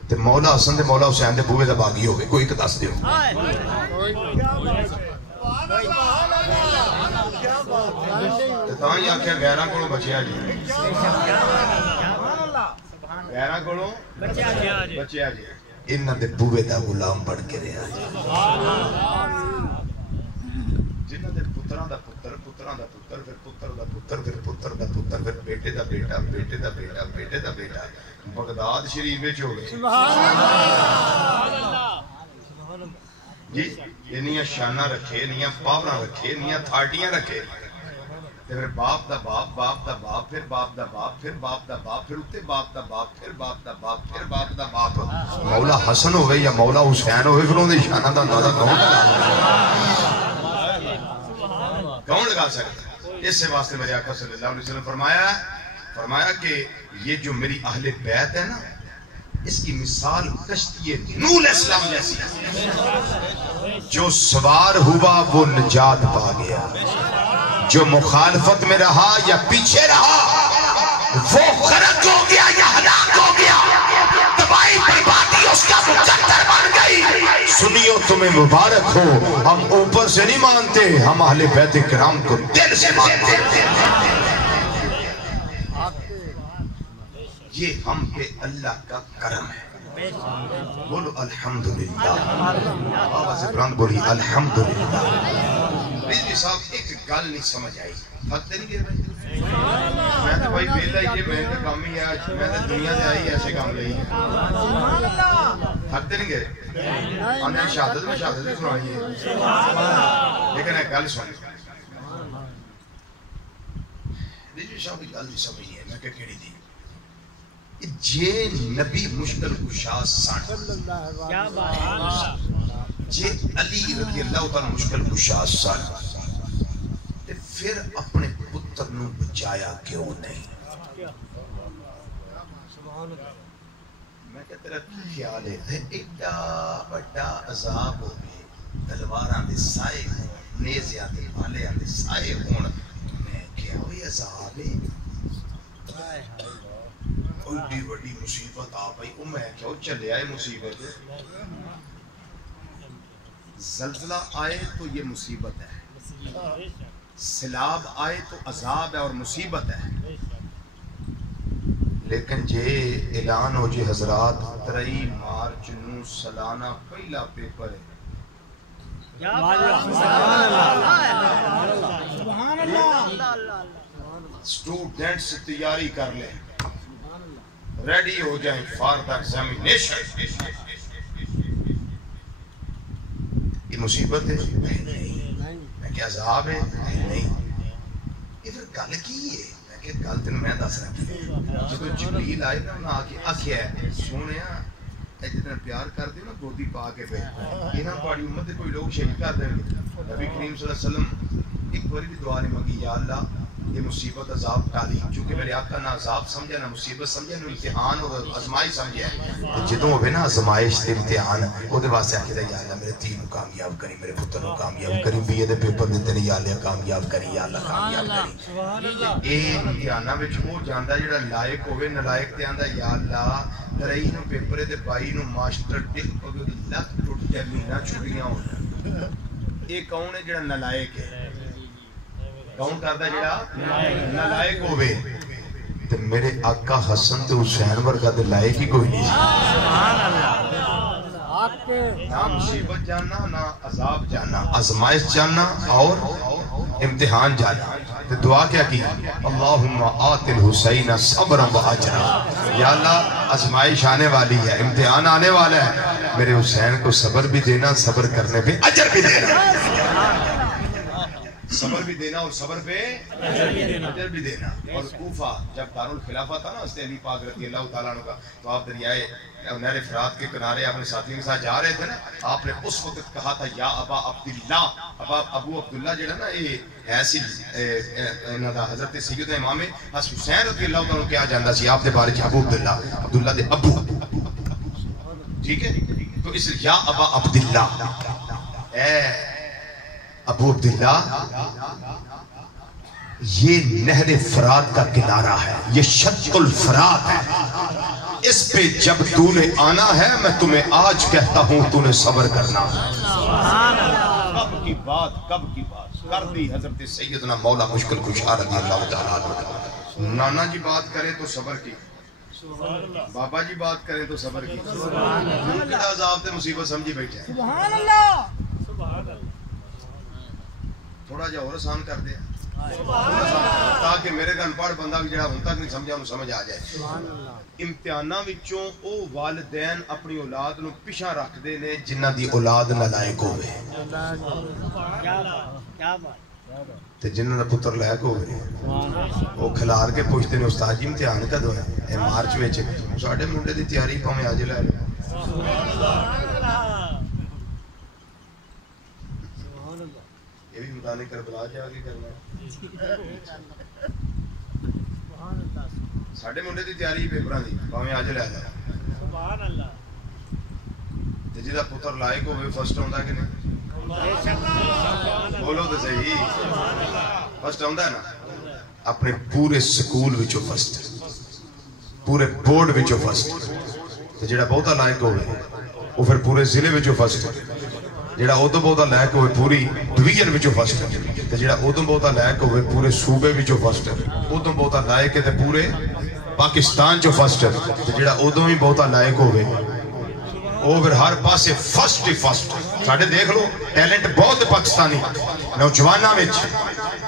تے مولا حسن دے مولا حسین دے بوئے دا باغی ہوئے کوئی ایک دس دیو تاں آکھیا غیراں کولوں بچیا جی غیراں کولوں بچیا جی انہاں دے بوئے دا غلام بن کے رہا جنہاں دے پتراں دا پتر پتراں دا پتر پھر پتر دا پتر پھر پتر دا پتر پھر بیٹے دا بیٹا بیٹے دا بیٹا بیٹے دا بیٹا بغداد شریف وچ ہو گئے سبحان اللہ جی انیاں شانہ رکھے انیاں پاوراں رکھے انیاں تھاٹیاں رکھے پھر باپ دا باپ باپ دا باپ پھر باپ دا باپ پھر باپ دا باپ پھر اتے باپ دا باپ پھر باپ دا باپ پھر باپ دا باپ مولا حسن ہوئے یا مولا حسین ہوئے پھر انہیں شانہ دا اندازہ کون لگا سکتا ہے اس سے واسطے میرے آقا صلی اللہ علیہ وسلم فرمایا کہ یہ جو میری اہل بیت ہے نا اس کی مثال کشتی نوح علیہ السلام جیسی جو سوار ہوا وہ نجات پا گیا جو مخالفت میں رہا یا پیچھے رہا وہ غرق ہو گیا یا ہلاک ہو گیا تباہی بربادی اس کا مقدر بن گئی سنیو تمہیں مبارک ہو ہم اوپر سے نہیں مانتے ہم اہل بیت کرام کو دل سے مانتے یہ ہم پہ اللہ کا کرم ہے بولو الحمدللہ آواز بلند بولی الحمدللہ ریزوی صاحب ایک گل نہیں سمجھ آئی تھکتے نہیں گئے بھائی میں تو بھائی بیلا یہ میں تو کام ہی ہے میں تو دنیا سے آئی ایسے کام لئی تھکتے نہیں گئے آنے شہادت میں شہادت بھی سنائی ہے لیکن ایک گل سنائی ریزوی صاحب ایک گل نہیں سمجھ ہے میں کہ کیڑی دی جے نبی مشکل کشا سن جے علی رضی اللہ تعالیٰ مشکل کشا سن پھر اپنے پتر نو بچایا کیوں نہیں میں کہتا تیرا خیال ہے ایڈا بڑا عذاب ہو گئے تلواراں دے سائے نیزیاں دے بالیاں دے سائے ہون میں کیا ہوئی عذاب ہے بڑی بڑی مصیبت آ پئی او میں کیا چلے آئے مصیبت زلزلہ آئے تو یہ مصیبت ہے سیلاب آئے تو عذاب ہے اور مصیبت ہے لیکن جے اعلان ہو جے حضرات 23 مارچ نو سالانہ پہلا پیپر ہے سبحان اللہ اسٹوڈنٹس تیاری کر لیں ریڈی ہو جائیں فار دا ایگزامینیشن یہ مصیبت ہے نہیں میں کیا عذاب ہے نہیں یہ پھر گل کی ہے میں کہ گل تین میں دس رہا جب جبریل آئے نا انہاں آکے آکھیا ہے سونیا اتنا پیار کر دے نا گودی پا کے پہ یہ نا پاڑی امت دے کوئی لوگ شہید کر دیں نبی کریم صلی اللہ علیہ وسلم ایک باری بھی دعا نہیں مانگی یا اللہ یہ مصیبت عذاب ٹالی چونکہ میرے آقا نہ عذاب سمجھا نہ مصیبت سمجھا نہ امتحان اور آزمائش سمجھا جدوں ہوئے نا آزمائش تے امتحان وہ دے واسطے آکھے دا یا اللہ میرے تین کامیاب کری میرے پتر کو کامیاب کری بی اے دے پیپر دیتے نے یا اللہ کامیاب کری یا اللہ کامیاب کری اے امتحاناں وچ او جاندا جڑا لائق ہوے نالائق تے آندا یا اللہ 23 نو پیپر تے 22 نو ماسٹر ٹک پگے لک ٹوٹ جائے مہینہ چھٹیاں ہون اے کون ہے جڑا نالائق ہے کون کرتا جڑا نالائق ہوئے تے میرے آقا حسن تے حسین ورگا تے لائق ہی کوئی نہیں نہ مصیبت جاننا نہ عذاب جاننا آزمائش جاننا اور امتحان جاننا تے دعا کیا کی اللہم آت الحسین صبرا و اجرا یا اللہ آزمائش آنے والی ہے امتحان آنے والا ہے میرے حسین کو صبر بھی دینا صبر کرنے پہ اجر بھی دینا صبر بھی دینا اور صبر پہ اجر بھی دینا اور کوفہ جب دارالخلافہ تھا نا حضرت علی پاک رضی اللہ تعالیٰ عنہ کا تو آپ دریائے نہر فرات کے کنارے اپنے ساتھیوں کے ساتھ جا رہے تھے نا آپ نے اس وقت کہا تھا یا ابا عبداللہ ابو عبداللہ جڑا نا یہ ایسی حضرت سید امام حسین رضی اللہ تعالیٰ عنہ کیا جاندا سی آپ دے بارے چ ابو عبداللہ دے ابو ٹھیک ہے تو اس یا ابا عبداللہ اے ابو عبداللہ یہ نہر فرات کا کنارہ ہے، یہ شق الفرات ہے، اس پہ جب تو نے آنا ہے میں تمہیں آج کہتا ہوں تو نے صبر کرنا۔ کب کی بات کر دی حضرت سیدنا مولا مشکل کشا رضی اللہ تعالیٰ عنہ۔ نانا جی بات کرے تو صبر کی، بابا جی بات کریں تو صبر کی، کتا عذاب تے مصیبت سمجھی بیٹھے ہیں۔ سبحان اللہ، تھوڑا جا اور آسان کر دیا تاکہ میرے گھر پڑھ بندہ بھی جڑا ہوں تک نہیں سمجھا انہوں سمجھ آ جائے۔ امتحانہ وچوں او والدین اپنی اولاد نو پیچھا رکھ دے نے جنہ دی اولاد نالائق ہوئے تے جنہ دا پتر لائق ہوئے وہ کھلار کے پوچھتے نے استاد جی امتحان کدوں ہے؟ اے مارچ وچ ساڈے منڈے دی تیاری پاویں اج لے لو۔ یہ بھی مدانے کربلا جا کے کرنا ساڈے منڈے دی تیاری پیپراں دی پاویں اج لے لو۔ سبحان اللہ۔ تے جدا پتر لائق ہوئے فرسٹ ہوندا کہ نہیں؟ بولو تو صحیح، فرسٹ ہوندا ہے نا؟ اپنے پورے سکول وچوں فرسٹ، پورے بورڈ وچوں فرسٹ، تے جڑا بہتا لائق ہوئے وہ پھر پورے ضلع وچوں فرسٹ، جڑا ادو بہتا لائق ہوئے پوری ڈویژن وچوں فرسٹ، تے جڑا ادو بہتا لائق ہوئے پورے صوبے وچوں فرسٹ، ادو بہتا لائق ہے تے پورے پاکستان چوں فرسٹ، تے جڑا ادو ہی بہتا لائق ہوئے وہ پھر ہر پاسے فرسٹ ہی فرسٹ۔ ساڑھے دیکھ لو ٹیلنٹ بہت پاکستانی نوجوانہ وچ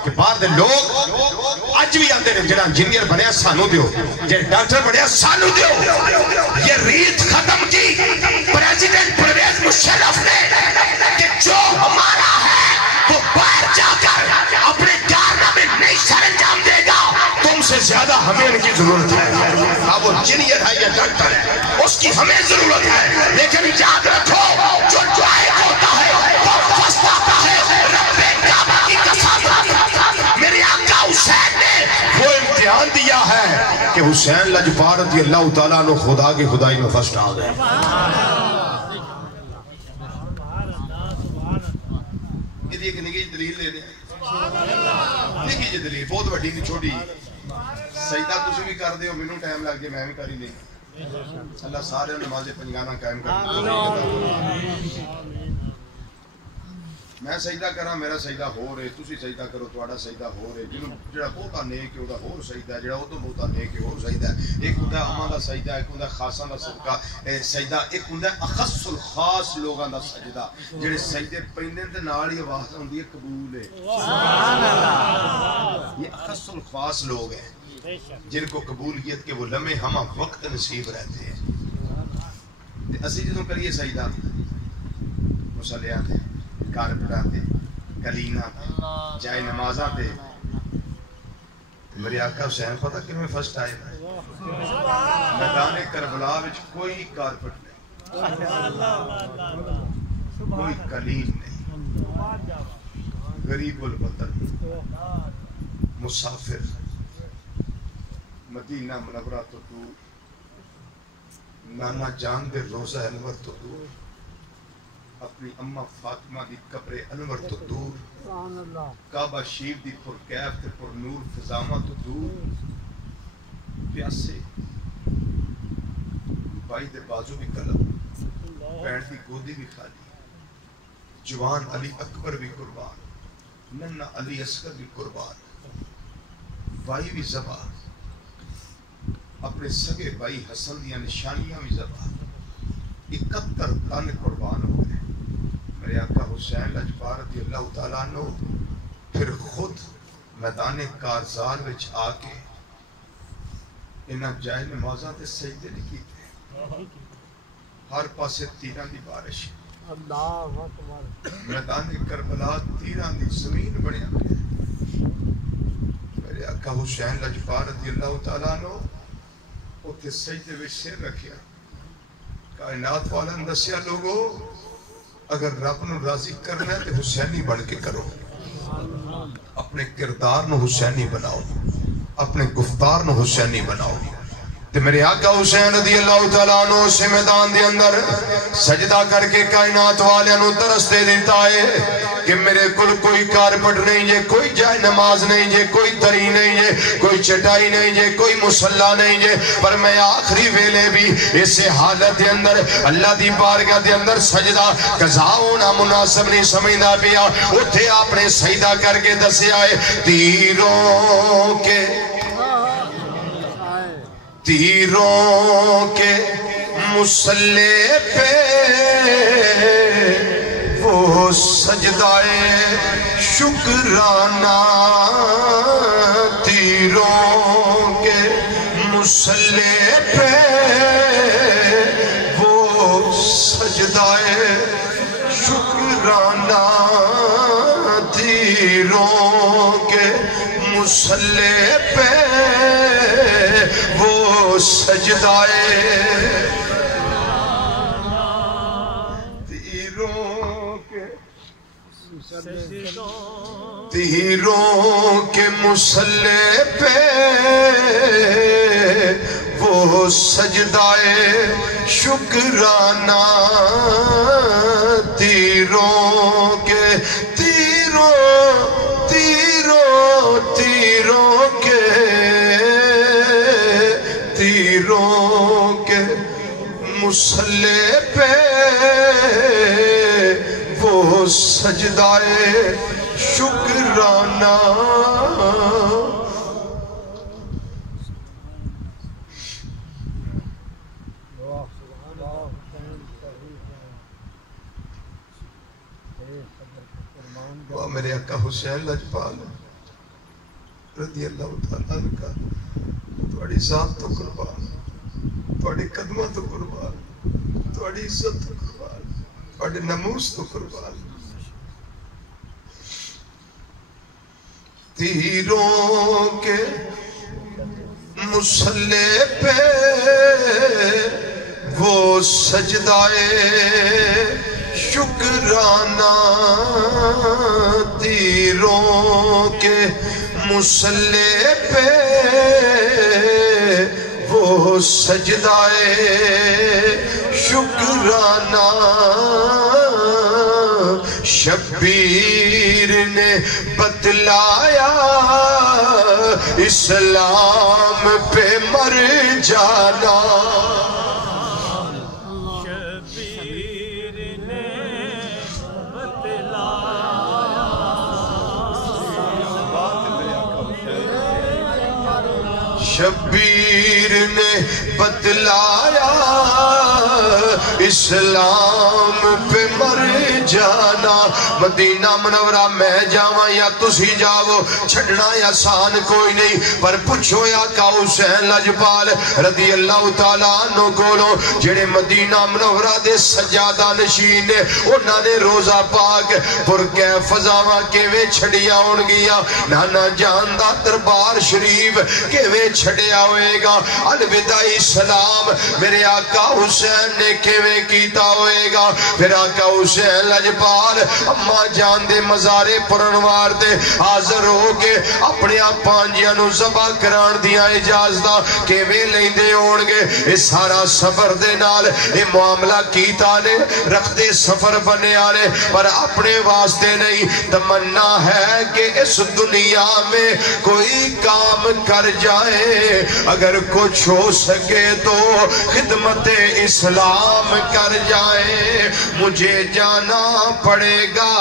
کہ باہر دے لوگ اج بھی آندے نے جڑا انجینئر بنیا سانو دیو، جڑا ڈاکٹر بنیا سانو دیو۔ یہ ریت ختم کی پریزیڈنٹ پرویز مشرف نے کہ جو ہمارا ہے وہ باہر جا کر اپنے کارنامے نہیں سر انجام دے گا، تم سے زیادہ ہمیں ان کی ضرورت ہے۔ اب وہ انجینئر ہے یا ڈاکٹر ہے اس کی ہمیں ضرورت ہے، لیکن یاد رکھو جو دعائیں ہوتا ہے وہ فسٹ آتا ہے۔ رب کعبہ کی قسم میرے آقا حسین نے وہ امتحان دیا ہے کہ حسین لجپال رضی اللہ تعالیٰ عنہ خدا کی خدائی میں فسٹ آ گئے۔ یہ ایک نگی دلیل لے دیں، دیکھیں یہ دلیل بہت بڑی نہیں چھوٹی، سجدہ تسی بھی کر دے ہو مینوں ٹائم لگ جائے میں بھی کری نہیں۔ اللہ سارے نماز پنجگانہ قائم کرنا۔ میں سجدہ کرا میرا سجدہ ہو رہے، تسی سجدہ کرو تواڈا سجدہ ہو رہے، جنوں جڑا بہتا نیک ہے او دا ہور سجدہ ہے، جڑا او تو بہتا نیک ہے ہور سجدہ ہے۔ ایک ہوندا اماں دا سجدہ، ایک ہوندا خاصاں دا صدقہ سجدہ، ایک ہوندا اخص الخاص لوگاں دا سجدہ جڑے سجدے پیندے تے نال ہی آواز ہوندی ہے قبول ہے۔ سبحان اللہ۔ یہ اخص الخاص لوگ ہیں جن کو قبولیت کے وہ لمحے ہمہ وقت نصیب رہتے ہیں۔ اسی جدوں کریے سجدہ مصلیاں تے، کارپٹاں تے، کلیناں تے، جائے نمازاں تے، میرے آقا حسین پتہ کیوں فرسٹ آئے میدان کربلا وچ کوئی کارپٹ نہیں، کوئی کلین نہیں، غریب الوطن مسافر مدینہ منورہ تو دور، نانا جان دے روزہ انور تو دور، اپنی اماں فاطمہ دی قبر انور تو دور، کعبہ شریف دی پر کیف تے پر نور فضامہ تو دور، پیاسے بائی دے بازو بھی قلم، پینٹ دی گودی بھی خالی، جوان علی اکبر بھی قربان، ننہ علی اصغر بھی قربان، بائی بھی ذبح، اپنے سگے بھائی حسن دیا نشانیاں بھی ذبح، 71 تن قربان ہو گئے۔ میرے آقا حسین لجپال رضی اللہ تعالیٰ عنہ پھر خود میدان کارزار وچ آ کے انہاں جائے نمازاں تے سجدے نہیں کیتے، ہر پاسے تیراں دی بارش، اللہ اکبر، میدان کربلا تیراں دی زمین بنیا گیا۔ میرے آقا حسین لجپال رضی اللہ تعالیٰ عنہ اتھے سجدے وچ سر رکھیا، کائنات والا نے دسیا لوگو اگر رب نو راضی کرنا ہے تو حسینی بن کے کرو، اپنے کردار نو حسینی بناؤ، اپنے گفتار نو حسینی بناؤ، تے میرے آقا حسین رضی اللہ تعالیٰ عنہ سے میدان دے اندر سجدہ کر کے کائنات والے انہوں درستے دیتا ہے کہ میرے کل کوئی کارپٹ نہیں جے، کوئی جائے نماز نہیں جے، کوئی دری نہیں جے، کوئی چٹائی نہیں جے، کوئی مسلح نہیں جے، پر میں آخری ویلے بھی اس حالت دے اندر اللہ دی بارگاہ دے اندر سجدہ قضا ہونا مناسب نہیں سمجھنا پیا، اتھے آپ نے سجدہ کر کے دسے آئے تیروں کے مسلح پہ وہ سجدائے شکرانہ، تیروں کے مسلح پہ وہ سجدائے شکرانہ، تیروں کے مسلح پہ وہ سجدائے تیروں کے مسلح پہ وہ سجدائے شکرانہ، تیروں کے مسلح پہ وہ سجدائے شکرانہ۔ وہ میرے آقا حسین لجپال رضی اللہ تعالیٰ عنہ کا تھوڑی ذات تو قربان، تھوڑی قدمہ تو قربان، تھوڑی عزت تو قربان، تھوڑی نموس تو قربان۔ تیروں کے مسلح پہ وہ سجدائے شکرانہ، تیروں کے مسلح پہ وہ سجدائے شکرانہ۔ شبیر نے بتلایا اسلام پہ مر جانا، شبیر نے بتلایا اسلام پہ مر جانا۔ مدینہ منورہ میں جاواں یا تسی جاؤ، چھڑنا یا سان کوئی نہیں، پر پوچھو یا کا حسین لجپال رضی اللہ تعالیٰ عنہ کولو جڑے مدینہ منورہ دے سجادہ نشین نے، انہاں نے روزہ پاک پر کے فضاواں کیویں چھڑیاں ہون گیا، نانا جان دا دربار شریف کیویں چھڑیا ہوئے گا، الوداعی سلام میرے آقا حسین نے کیویں کیتا ہوئے گا۔ پھر آقا حسین لجپال اماں جان دے مزارے پرنوار دے حاضر ہو کے اپنے آپ پانجیاں نو ذبح کران دیا اجازتہ کیویں لیندے ہون گے۔ اس سارا سفر دے نال یہ معاملہ کیتا نے، رکھ دے سفر بنے آنے، پر اپنے واسطے نہیں، تمنا ہے کہ اس دنیا میں کوئی کام کر جائے، اگر کچھ ہو سکے تو خدمت اسلام کر جائے۔ مجھے جانا پڑے گا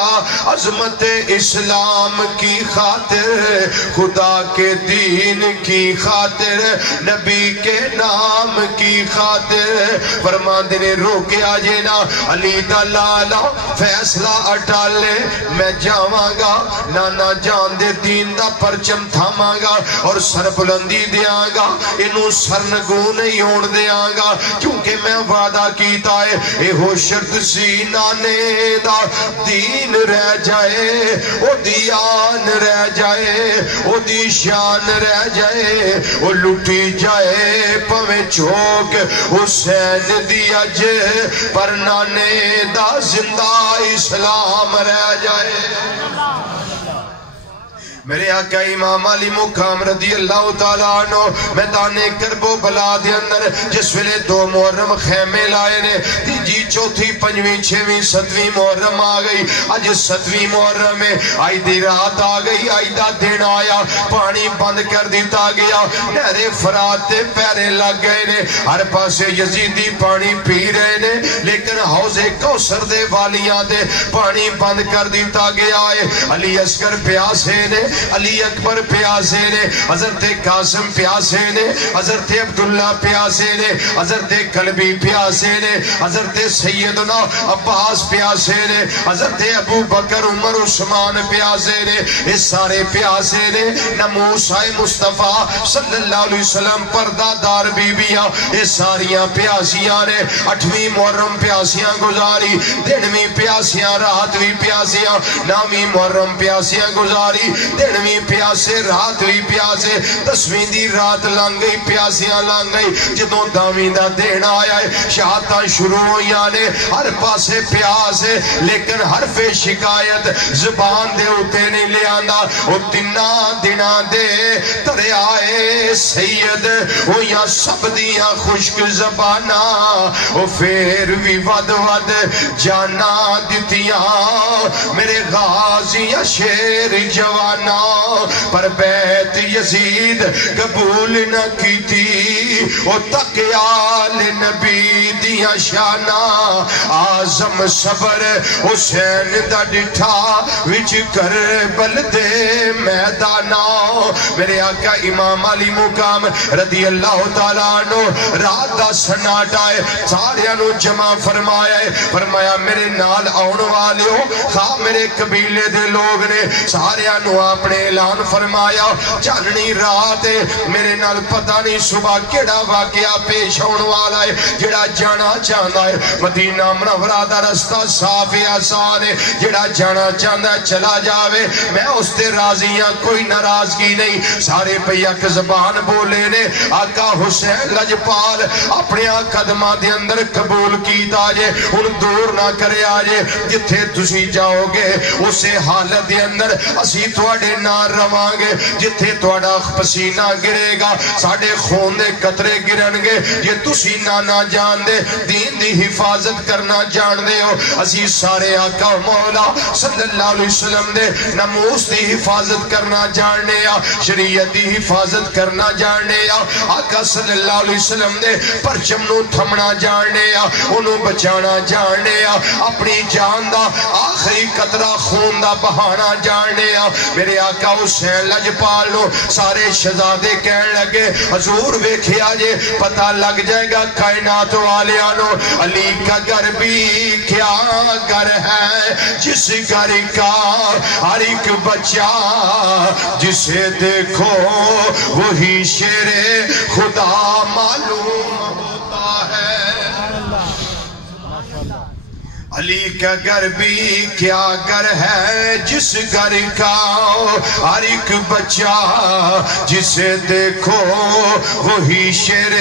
عظمت اسلام کی خاطر، خدا کے دین کی خاطر، نبی کے نام کی خاطر۔ فرماندے نے روکے آجے نا علی دا لالا فیصلہ اٹالے، میں جاواں گا نانا جان دے دین دا پرچم تھاماں گا اور سر بلندی دیاں گا، انہوں سرنگو نہیں ہون دیاں گا، کیونکہ میں وعدہ کیتا ہے اے ہو شرط سی نانے دا دین رہ جائے، او دیان رہ جائے، او دی شان رہ جائے، او لٹی جائے پویں چوک حسین دی اج، پر نانے دا زندہ اسلام رہ جائے۔ میرے آقا امام علی مقام رضی اللہ تعالیٰ عنہ میدان کرب و بلا دے اندر جس ویلے 2 محرم خیمے لائے نے تیجی چوتھی پنجویں چھویں ستویں محرم آ گئی اج 7ویں محرم میں آئی دی رات آ گئی آئی دا دن آیا پانی بند کر دیتا گیا نہر فرات تے پیرے لگ گئے نے ہر پاسے یزیدی پانی پی رہے نے لیکن حوض کوثر دے والیاں دے پانی بند کر دیتا گیا ہے علی اصغر پیاسے نے علی اکبر پیاسے نے حضرت قاسم پیاسے نے حضرت عبداللہ پیاسے نے حضرت قلبی پیاسے نے حضرت سیدنا عباس پیاسے نے حضرت ابو بکر عمر عثمان پیاسے نے اس سارے پیاسے نے نموسہ مصطفیٰ صلی اللہ علیہ وسلم پردہ دار بی بیاں اس ساریاں پیاسیاں نے 8ویں محرم پیاسیاں گزاری 10ویں پیاسیاں رات بھی پیاسیاں 9ویں محرم پیاسیاں گزاری 10ویں پیاسے رات بھی پیاسے 10ویں دی رات لنگ گئی پیاسیاں لنگ گئی جدوں 10ویں دا دن آیا ہے شہادتاں شروع ہویاں نے ہر پاسے پیاسے لیکن حرف شکایت زبان دے اتے نہیں لے آندا او 3 دناں دے دریائے سید ہویاں سب دیاں خشک زباناں او پھر بھی ود ود جانا دیتیاں میرے غازیاں شیر جوانا پر بیت یزید قبول نہ کیتی او تقیال نبی دیاں شانا آزم صبر حسین دا ڈٹھا وچ کربل دے میدانا میرے آقا امام علی مقام رضی اللہ تعالیٰ عنہ رات دا سناٹا ہے ساریاں نو جمع فرمایا ہے فرمایا میرے نال آن والے ہو خواہ میرے قبیلے دے لوگ نے ساریاں نو اپنے اعلان فرمایا چاننی رات ہے میرے نال پتہ نہیں صبح کیڑا واقعہ پیش ہونے والا ہے جڑا جانا چاہتا ہے مدینہ منورہ دا رستہ صاف آسان ہے جڑا جانا چاہتا ہے چلا جاوے میں اس تے راضیاں کوئی ناراضگی نہیں سارے پیک زبان بولے نے آقا حسین لجپال اپنے قدمہ دے اندر قبول کیتا جے ان دور نہ کرے آجے جتھے تسی جاؤ گے اسے حالت دے اندر اسی تواڈے نہ روانگے جتھے تواڈا پسینہ گرے گا ساڑے خون دے قطرے گرن گے یہ تسی نہ جان دے دین دی حفاظت کرنا جان دے ہو اسی سارے آقا مولا صلی اللہ علیہ وسلم دے نموس دی حفاظت کرنا جاننے یا شریعت دی حفاظت کرنا جاننے یا آقا صلی اللہ علیہ وسلم دے پرچم نو تھمنا جاننے یا انہوں بچانا جاننے یا اپنی جان دا آخری قطرہ خون دا بہانا جاننے یا میرے آقا حسین لجپال نو سارے شہزادے کہنے لگے حضور ویکھیا جے پتہ لگ جائے گا کائنات والیانو علی کا گھر بھی کیا گھر ہے جس گھر کا ہر ایک بچہ جسے دیکھو وہی شیر خدا معلوم ہوتا ہے علی کا گھر بھی کیا گھر ہے جس گھر کا ہر ایک بچہ جسے دیکھو وہی شیر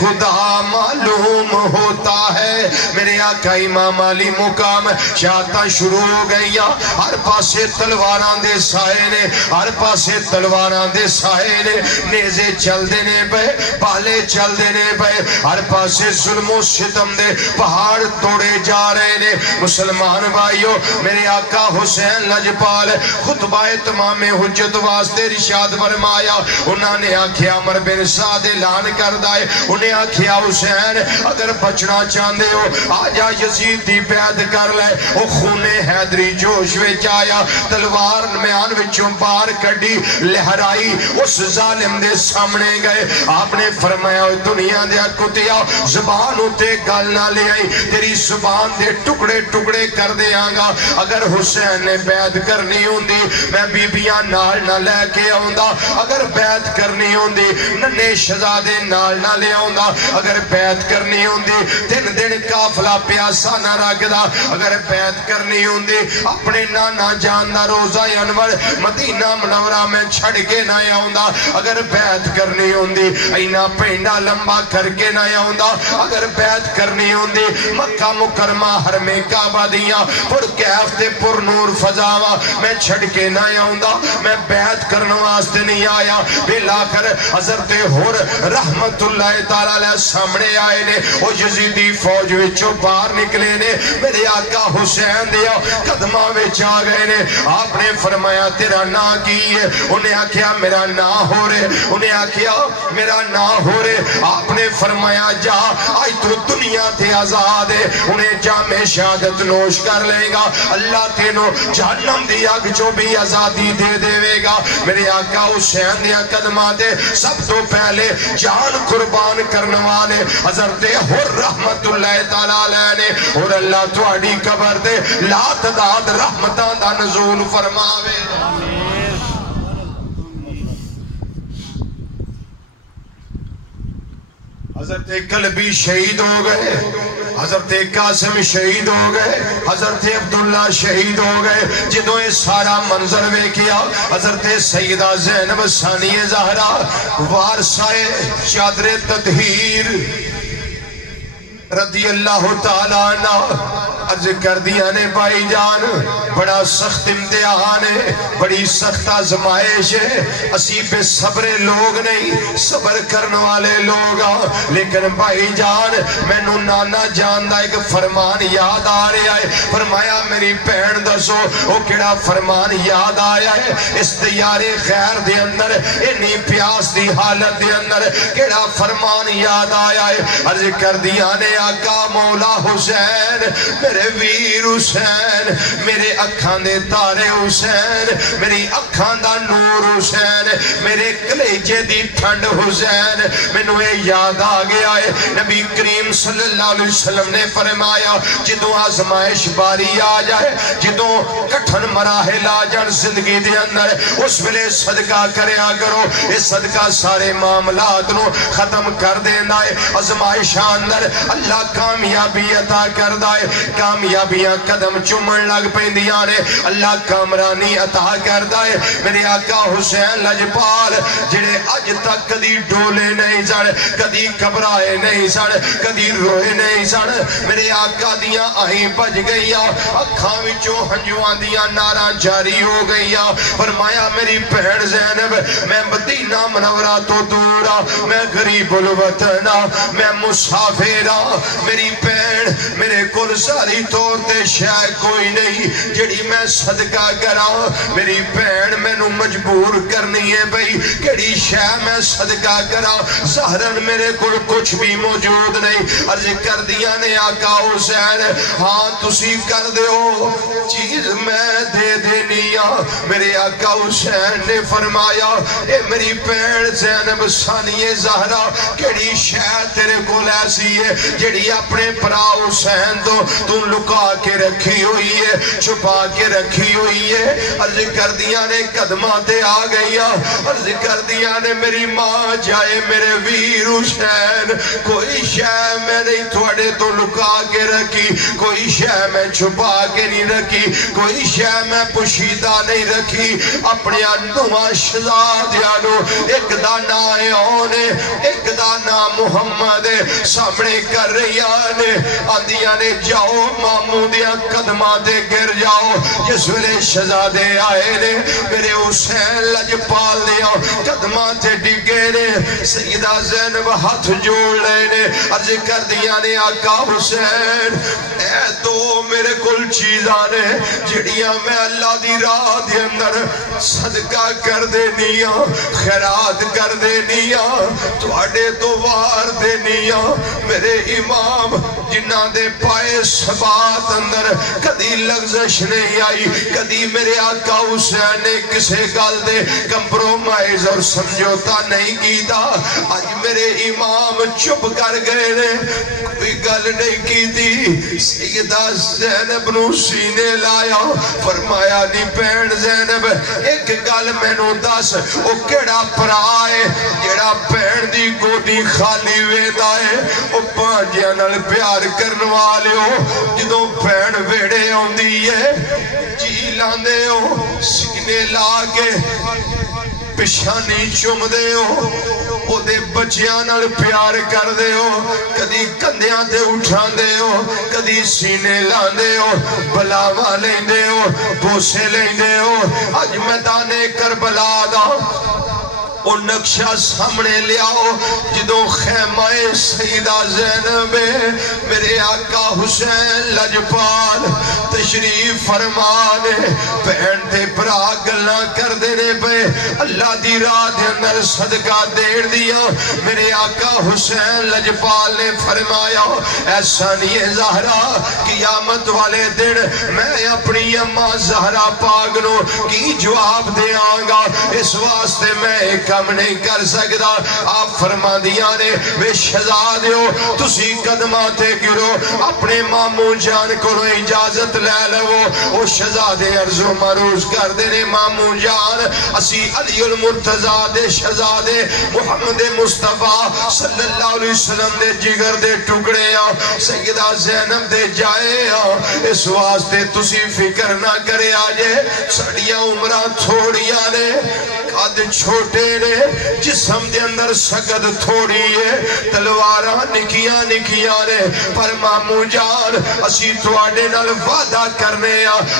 خدا معلوم ہوتا ہے میرے آقا امام علی مقام شہادتاں شروع ہو گئیاں ہر پاسے تلواراں دے سائے نے ہر پاسے تلواراں دے سائے نے نیزے چل دینے پہ پالے چل دینے پہ ہر پاسے ظلم و ستم دے پہاڑ توڑے جا رہے نے مسلمان بھائیو میرے آقا حسین لجپال خطبہ تمام حجت واسطے رشاد فرمایا انہوں نے آکھیا عمر بن سعد اعلان کر دائے انہیں آکھیا حسین اگر بچنا چاندے ہو آجا یزید دی بیعت کر لے او خون حیدری جوش وچ آیا تلوار میان وچوں باہر کڈی لہرائی اس ظالم دے سامنے گئے آپ نے فرمایا دنیا دے کتیا زبان ہوتے گل نہ لے آئی تیری زبان دے ٹکڑے ٹکڑے کر دے آنگا اگر حسین نے بیعت کرنی ہوندی میں بی بیاں نال نہ لے کے آؤندا اگر بیعت کرنی ہوندی ننے شہزادے نال نہ لے آؤندا اگر بیعت کرنی ہوندی 3 دن قافلہ پیاسا نہ رکھدا اگر بیعت کرنی ہوندی اپنے نانا جان دا روزہ انور مدینہ منورہ میں چھڑ کے نہ آؤندا اگر بیعت کرنی ہوندی اینا پینڈا لمبا کر کے نہ آؤندا اگر بیعت کرنی ہوندی مکہ مکرمہ ہر حرم کعبہ دیاں پر کیف تے پر نور فضاواں میں چھڑ کے نہ آؤندا میں بیعت کرن واسطے نہیں آیا بلاخر حضرت حر رحمت اللہ تعالی علیہ سامنے آئے نے او یزیدی فوج وچوں باہر نکلے نے میرے آقا حسین دیا قدماں وچ آ گئے نے آپ نے فرمایا تیرا نام کی ہے انہیں آکھیا میرا نام ہو رہے انہیں آکھیا میرا نام ہو رہے آپ نے فرمایا جا آج تو دنیا تے آزاد ہے انہیں جامع شہادت نوش کر لے گا اللہ تینوں جہنم دی آگ جو بھی آزادی دے دے گا میرے آقا حسین دیا قدمہ دے سب تو پہلے جان قربان کرنے والے حضرت حر رحمت اللہ تعالیٰ علیہ نے اور اللہ تواڈی قبر دے لا تعداد رحمتاں دا نزول فرماوے حضرت قلبی شہید ہو گئے حضرت قاسم شہید ہو گئے حضرت عبداللہ شہید ہو گئے جدوں یہ سارا منظر ویکھیا حضرت سیدہ زینب ثانیہ زہرا وارثہ چادر تطہیر رضی اللہ تعالیٰ عنہ عرض کر دیا نے بھائی جان بڑا سخت امتحان ہے بڑی سخت آزمائش ہے اسی پہ صبر لوگ نہیں صبر کرنے والے لوگ لیکن بھائی جان میں نو نانا جان دا ایک فرمان یاد آ رہا ہے فرمایا میری بہن دسو وہ کیڑا فرمان یاد آیا ہے اس دیار خیر دے اندر انی پیاس دی حالت دے اندر کیڑا فرمان یاد آیا ہے عرض کر دیا نے آقا مولا حسین میرے ویر حسین میرے اکھاں دے تارے حسین میری اکھاں دا نور حسین میرے کلیجے دی ٹھنڈ حسین میں نوے یاد آ گیا ہے نبی کریم صلی اللہ علیہ وسلم نے فرمایا جدوں آزمائش باری آ جائے جدوں کٹھن مراحل آ جان زندگی دے اندر اس ویلے صدقہ کریا کرو اس صدقہ سارے معاملات نو ختم کر دینا ہے آزمائش اندر اللہ کامیابی عطا کر دائے کامیابیاں قدم چومن لگ پیندیاں نے اللہ کامرانی عطا کر دائے میرے آقا حسین لجپال جڑے اج تک کدی ڈولے نہیں سڑ کدی گھبرائے نہیں سڑ کدی روئے نہیں سڑ میرے آقا دیاں آہیں بج گئیاں اکھاں وچوں ہنجواں دیاں ناراں جاری ہو گئیاں فرمایا میری بہن زینب میں مدینہ منورہ تو دورا میں غریب الوطن میں مسافر میری بہن میرے کل ساری طور تے شاید کوئی نہیں جڑی میں صدقہ کرا میری بہن میں نو مجبور کرنی ہے بھئی کیڑی شاید میں صدقہ کرا ظاہراً میرے کل کچھ بھی موجود نہیں عرض کر دیا نے آقا حسین ہاں تسی کر دیو چیز میں دے دینیا میرے آقا حسین نے فرمایا اے میری بہن زینب ثانیہ زہرا کیڑی شاید تیرے کل ایسی ہے جڑی اپنے پرا حسین تو لکا کے رکھی ہوئی ہے چھپا کے رکھی ہوئی ہے عرض کر دیا نے قدمہ تے آ گئیا عرض کر دیا نے میری ماں جائے میرے ویر حسین کوئی شے میں نہیں تھوڑے تو لکا کے رکھی کوئی شے میں چھپا کے نہیں رکھی کوئی شے میں پشیدہ نہیں رکھی اپنے انواں شہزادیانو ایک دا نام ایک دا نام محمد سامنے کر رہی آنے آندیاں نے جاؤ ماموں دیا قدمہ دے گر جاؤ جس ویلے شہزادے آئے نے میرے حسین لجپال دیا قدمہ تے ڈگے نے سیدہ زینب ہاتھ جوڑ لے نے عرض کر دیا نے آقا حسین اے تو میرے کل چیزاں نے جڑیاں میں اللہ دی راہ دے اندر صدقہ کر دینیا خیرات کر دینیا تواڈے تو وار دینیا میرے امام جنہ دے پائے سبات اندر کدی لغزش نہیں آئی کدی میرے آقا حسین نے کسے گل دے کمپرومائز اور سمجھوتا نہیں کیتا آج میرے امام چپ کر گئے نے کوئی گل نہیں کی تھی سیدہ زینب نو سینے لایا فرمایا نی بہن زینب ایک گل میں نو دس او کیڑا پرائے جیڑا بہن دی گوڈی خالی ویدا ہے او پانجیاں نال پیار کرن والے ہو جدوں بہن ویڑے آندی ہے جی لاندے ہو سینے لا کے پشانی چوم دے ہو او دے بچیاں نال پیار کر دے ہو کدی کندیاں تے اٹھان دے ہو کدی سینے لان دے ہو بلاوا لیں دے ہو بوسے لیں دے ہو اج میدان کربلا دا او نقشہ سامنے لیاؤ جدوں خیمہ سیدہ زینب میرے آقا حسین لجپال تشریف فرمانے بہن تے برا گلاں کر دینے پہ اللہ دی راہ دے اندر صدقہ دیر دیا میرے آقا حسین لجپال نے فرمایا ایسا نہیں ہے زہرا قیامت والے دن میں اپنی اماں زہرا پاک نو کی جواب دے آنگا اس واسطے میں کم نہیں کر سکتا آپ فرما دیا نے بے شہزادیو تسی قدماتے گرو اپنے مامون جان کو اجازت لے لو او شہزادے عرض و معروض کر دینے مامون جان اسی علی المرتضیٰ دے شہزادے محمد مصطفیٰ صلی اللہ علیہ وسلم دے جگر دے ٹکڑے سیدہ زینب دے جائے اس واسطے تسی فکر نہ کرے آجے سڑیاں عمرہ تھوڑیاں نے قد چھوٹے نے جسم دے اندر سگد تھوڑی ہے تلواراں نکیاں نکیاں نے پر مامو جان اسی تواڈے نال وعدہ کرنے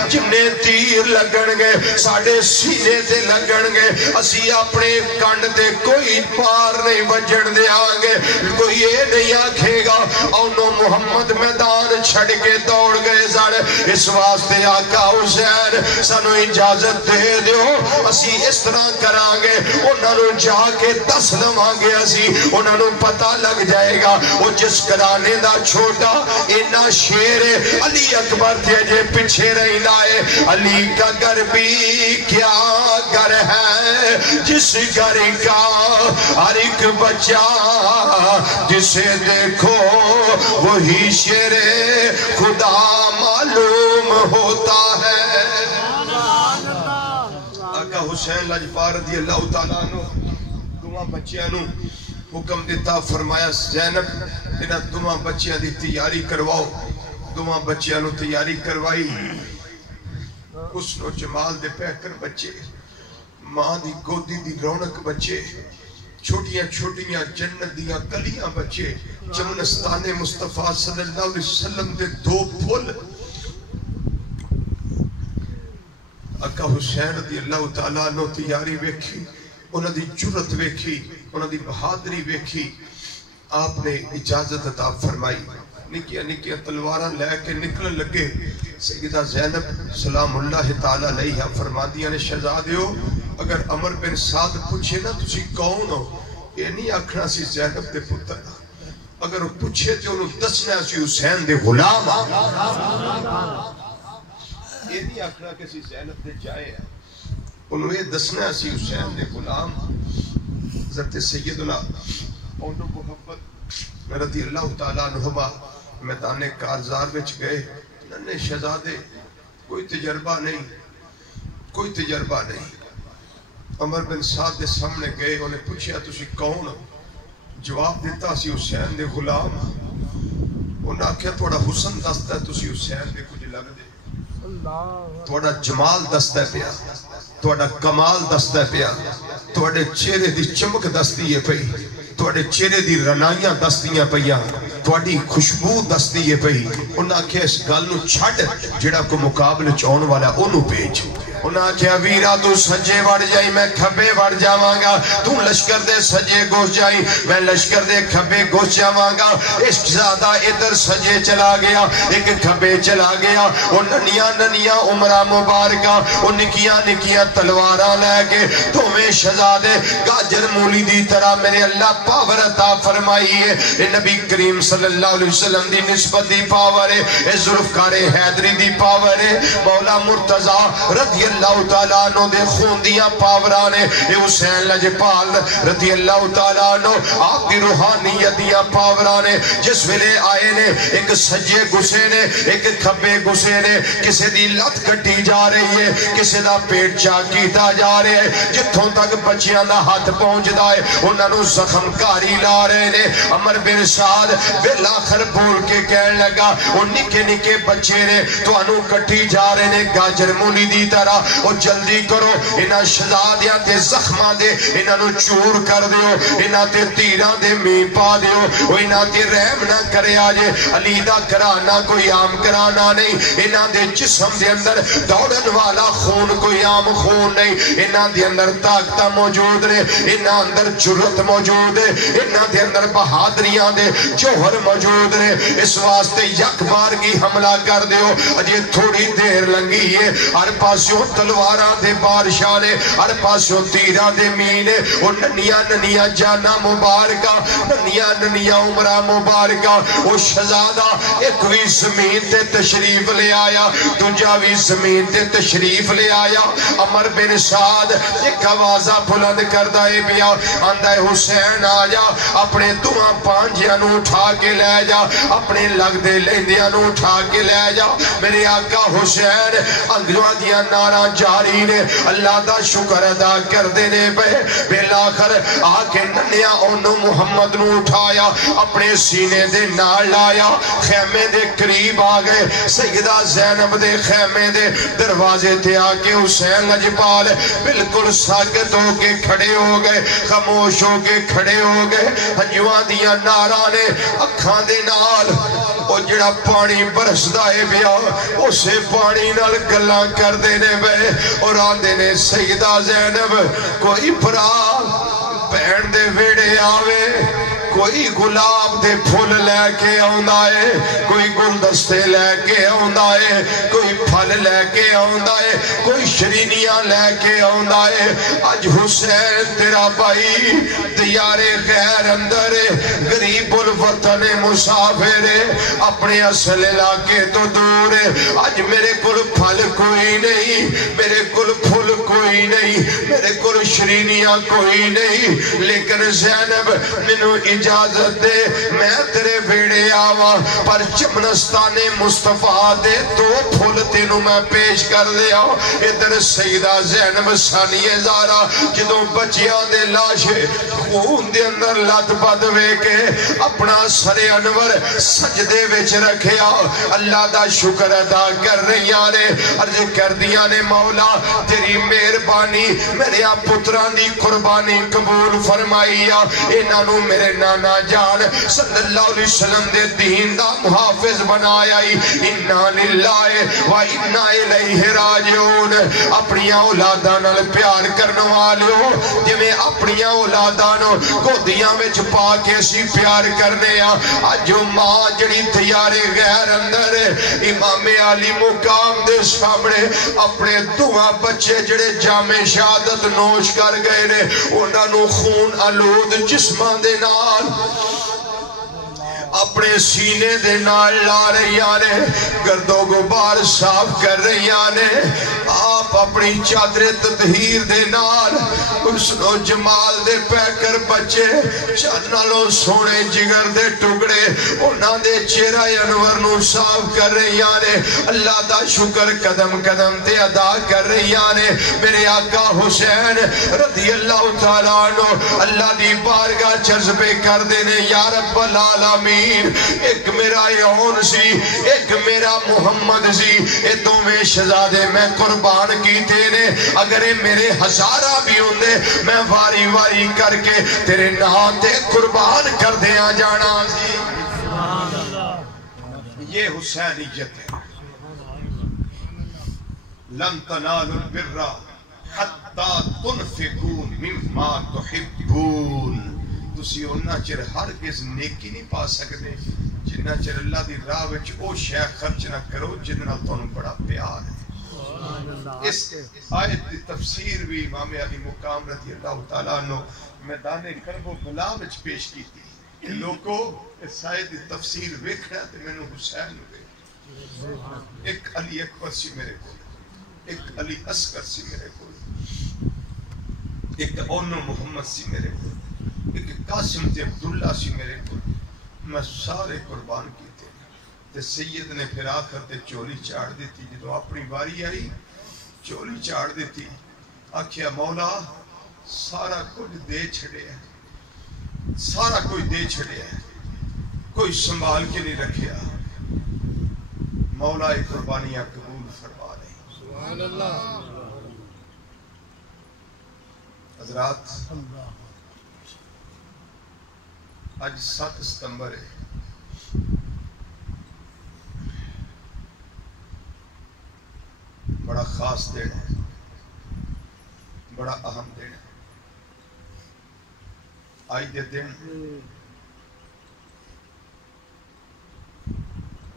جنے تیر لگن گے ساڑے سینے تے لگن گے اسی اپنے کنڈ تے کوئی پار نہیں وجن دے آنگے کوئی یہ نہیں آکھے گا اونو محمد میدان چھڑ کے دوڑ گئے ساڑے اس واسطے آقا حسین سانو اجازت دے دیو اسی اس طرح کرانگے انہوں نے جا کے دس لمانگے اسی انہوں نے پتہ لگ جائے گا وہ جس کرانے دا چھوٹا انہا شیر علی اکبر تھے جے پچھے رہی لائے علی کا گھر بھی کیا گھر ہے جس گھر کا ہر ایک بچہ جسے دیکھو وہی شیر خدا معلوم ہوتا ہے آقا حسین لجپال رضی اللہ تعالیٰ عنہ دعا بچیاں نو حکم دیتا فرمایا زینب انہاں دعا بچیاں دی تیاری کرواؤ دعا بچیاں نو تیاری کروائی حسن و جمال دے پیکر بچے ماں دی گودی دی رونق بچے چھوٹیاں چھوٹیاں جنت دیاں کلیاں بچے چمنستان مصطفیٰ صلی اللہ علیہ وسلم دے دو پھول آقا حسین رضی اللہ تعالیٰ عنہ تیاری ویکھی انہوں دی جرت ویکھی انہوں دی بہادری ویکھی آپ نے اجازت عطا فرمائی نکیاں نکیاں تلواراں لے کے نکلن لگے سیدہ زینب سلام اللہ تعالیٰ علیہ فرما دیا نے شہزادیو اگر عمر بن سعد پوچھے نا تسی کون ہو یہ نہیں آکھنا سی زینب دے پتر اگر وہ پوچھے تو انہوں دسنا سی حسین دے غلام یہ نہیں آکھنا کسی زینب دے جائے ہیں انہوں یہ دسنا سی حسین دے غلام حضرت سیدنا اونو محمد رضی اللہ تعالیٰ عنہما میدان کارزار وچ گئے ننے شہزادے کوئی تجربہ نہیں عمر بن سعد دے سامنے گئے انہیں پوچھیا تسی کون جواب دیتا سی حسین دے غلام انہوں نے کہا تھوڑا حسن دستا ہے تسی حسین دے کچھ لگ دے تھوڑا جمال دستا ہے پیا تھوڑا کمال دستا ہے پیا تھوڑے چہرے دی چمک دستی ہے پئی تھوڑے چہرے دی رنائیاں دستیاں پئیاں تھوڑی خوشبو دستی ہے پئی انہاں کہا اس گل نو چھڈ جڑا کو مقابلے چون والا اونوں بھیج انہاں کہا ویرا تو سجے وڑ جائی میں کھبے وڑ جاواں گا تو لشکر دے سجے گھس جائی میں لشکر دے کھبے گھس جاواں گا اس زیادہ ادھر سجے چلا گیا ایک کھبے چلا گیا وہ ننیاں عمرہ مبارکہ وہ نکیاں تلواراں لے کے تمہیں شہزادے گاجر مولی دی طرح میرے اللہ پاور عطا فرمائی ہے اے نبی کریم صلی اللہ علیہ وسلم دی نسبت دی پاور ہے اے ذوالفقار حیدری دی پاور ہے مولا مرتضیٰ رضی اللہ تعالیٰ عنہ دے خون دیاں پاورانے اے حسین لجپال رضی اللہ تعالیٰ عنہ آپ دی روحانیت دیاں پاورانے جس ویلے آئے نے ایک سجے گسے نے ایک کھبے گسے نے کسے دی لت کٹی جا رہی ہے کسے دا پیٹ چاکیتا جا رہے ہیں جتھوں تک بچیاں دا ہاتھ پہنچ دائے انہاں نو زخم کاری لا رہے نے عمر بن سعد بالآخر بول کے کہنے لگا وہ نکے نکے بچے نے تو انو کٹی جا رہے نے گاجر مولی دی طرح او جلدی کرو انہاں شہزادیاں تے زخماں دے انہاں نو چور کر دیو انہاں تے تیراں دے می پا دیو او انہاں تے رحم نہ کرے آجے علی دا کرانا کوئی عام کرانا نہیں انہاں دے جسم دے اندر دوڑن والا خون کوئی عام خون نہیں انہاں دے اندر طاقت موجود نے انہاں اندر جرت موجود ہے انہاں دے اندر بہادریاں دے جوہر موجود نے اس واسطے یک بار کی حملہ کر دیو اجے تھوڑی دیر لنگی ہے ہر پاسوں تلواراں دے بارشاں نے ہر پاسوں تیراں دے مینے اور ننیاں ننیاں جانا مبارکہ ننیاں ننیاں عمرہ مبارکہ وہ شہزادہ ایک وی زمین تے تشریف لے آیا دوجا وی زمین تے تشریف لے آیا عمر بن سعد ایک آوازہ بلند کردہ ہے بیا آندہ حسین آجا اپنے دعا پانجیاں نو اٹھا کے لے جا اپنے لگ دے لیندیاں نو اٹھا کے لے جا میرے آقا حسین اگلوں دیا نارا جاری نے اللہ دا شکر ادا کر دینے پہ بلاخر آکے ننیا انہوں محمد نو اٹھایا اپنے سینے دے نال لایا خیمے دے قریب آگئے سیدہ زینب دے خیمے دے دروازے تے آکے حسین لجپال بالکل ساکت ہو کے کھڑے ہو گئے خاموش ہو کے کھڑے ہو گئے ہنجوان دیا نارا نے اکھاں دے نال او جڑا پانی برسدا ہے بیا اسے پانی نال گلاں کر دینے بے اور آندے نے سیدہ زینب کوئی بھرا بہن دے ویڑے آوے کوئی گلاب دے پھول لے کے آؤندا ہے کوئی گلدستے لے کے آؤندا ہے کوئی پھل لے کے آؤندا ہے کوئی شرینیاں لے کے آؤندا ہے اج حسین تیرا بھائی دیار غیر اندر غریب الوطن مسافر اپنے اصل علاقے تو دور اج میرے کل پھل کوئی نہیں میرے کل پھول کوئی نہیں میرے کل شرینیاں کوئی نہیں لیکن زینب منو اجازت دے میں تیرے ویڑے آوا پر چمنستان مصطفیٰ دے دو پھول تینوں میں پیش کر دیا ادھر سیدہ زینب ثانی زارا جدوں بچیاں دے لاشے خون دے اندر لت بدوے کے اپنا سر انور سجدے وچ رکھیا اللہ دا شکر ادا کر رہی آنے عرض کر دیا نے مولا تیری مہربانی میرے پتران دی قربانی قبول فرمائیا انہوں میرے نانا جان صلی اللہ علیہ وسلم دے دین دا محافظ بنایا انا للہ و انا الیہ راجعون اپنی اولاداں نال پیار کرنے والو جویں اپنی اولاداں گودیاں وچ پا کے سی پیار کرنے اج ماں جڑی تیارے غیر اندر امام علی مقام دے سامنے اپنے دعا بچے جڑے جامع شہادت نوش کر گئے نے انہاں نو خون آلود جسمان دے نال اپنے سینے دے نال لا رہی آنے گرد و غبار صاف کر رہی آنے آپ اپنی چادر تطہیر دے نال حسن و جمال دے پیکر بچے چادنالوں سونے جگر دے ٹکڑے انہاں دے چہرہ انور نو صاف کر رہی آنے اللہ دا شکر قدم قدم تے ادا کر رہی آنے میرے آقا حسین رضی اللہ تعالیٰ عنہ اللہ دی بارگاہ جذبے کر دینے یا رب العالمین ایک میرا یون سی ایک میرا محمد سی اے دوویں شہزادے میں قربان کیتے نے اگر میرے ہزارہ بھی ہوندے میں واری واری کر کے تیرے نام تے قربان کر دیا جانا سی یہ حسینیت ہے لن تنالوا البر حتی تنفقوا مما تحبون تسی انہا چر ہرگز نیکی نہیں پا سکتے جنہ چر اللہ دی راہ وچ او شے خرچ نہ کرو جنہ تانوں بڑا پیار ہے اس آیت دی تفسیر بھی امام علی مقام رضی اللہ تعالیٰ عنہ میدان کرب و بلا وچ پیش کی تھی لوگوں اس آیت دی تفسیر ویکھنا تے مینوں حسین ہوئے ایک علی اکبر سی میرے کو ایک علی اصغر سی میرے کو ایک اونو محمد سی میرے کو ایک قاسم تے عبداللہ سی میرے کو میں سارے قربان کیتے تے سید نے پھر آخر تے چولی چاڑ دیتی جدو اپنی باری آئی چولی چاڑ دیتی آکھیا مولا سارا کچھ دے چھڑے ہے سارا کوئی دے چھڑے ہے کوئی سنبھال کے نہیں رکھیا مولا قربانیاں قبول فرما لیں سبحان اللہ حضرات آج 7 ستمبر ہے، بڑا خاص دن ہے، بڑا اہم دن ہے۔ آج دے دن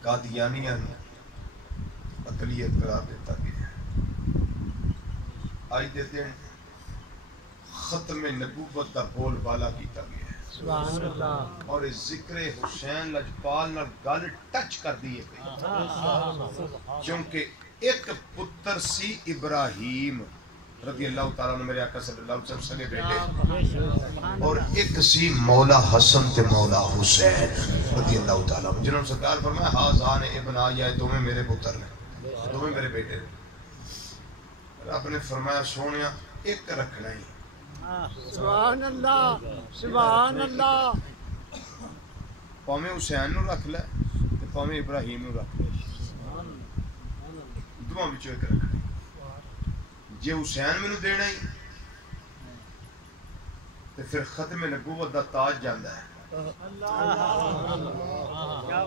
قادیانیاں اقلیت قرار دیتا گیا ہے۔ آج دے دن ختم نبوت دا بول بالا کیتا گیا ہے، سبحان اللہ، اور ذکر حسین لجپال نال گل ٹچ کر دیے گئی، کیونکہ ایک پتر سی ابراہیم رضی اللہ تعالیٰ عنہ، میرے آقا صلی اللہ علیہ وسلم سگے بیٹے، اور ایک سی مولا حسن تے مولا حسین رضی اللہ تعالیٰ عنہ، جنہوں نے سرکار فرمایا ہازان ابن آیا، دونوں میرے پتر ہیں، دونوں میرے بیٹے ہیں۔ رب نے فرمایا سونیا ایک رکھنا ہی، سبحان اللہ، سبحان اللہ، پاویں حسین نو رکھ لے تے پاویں ابراہیم نو رکھ لے، دونوں وچوں ایک رکھنا۔ جے حسین مینوں دینا ہی تے پھر ختم نبوت دا تاج جاندا ہے،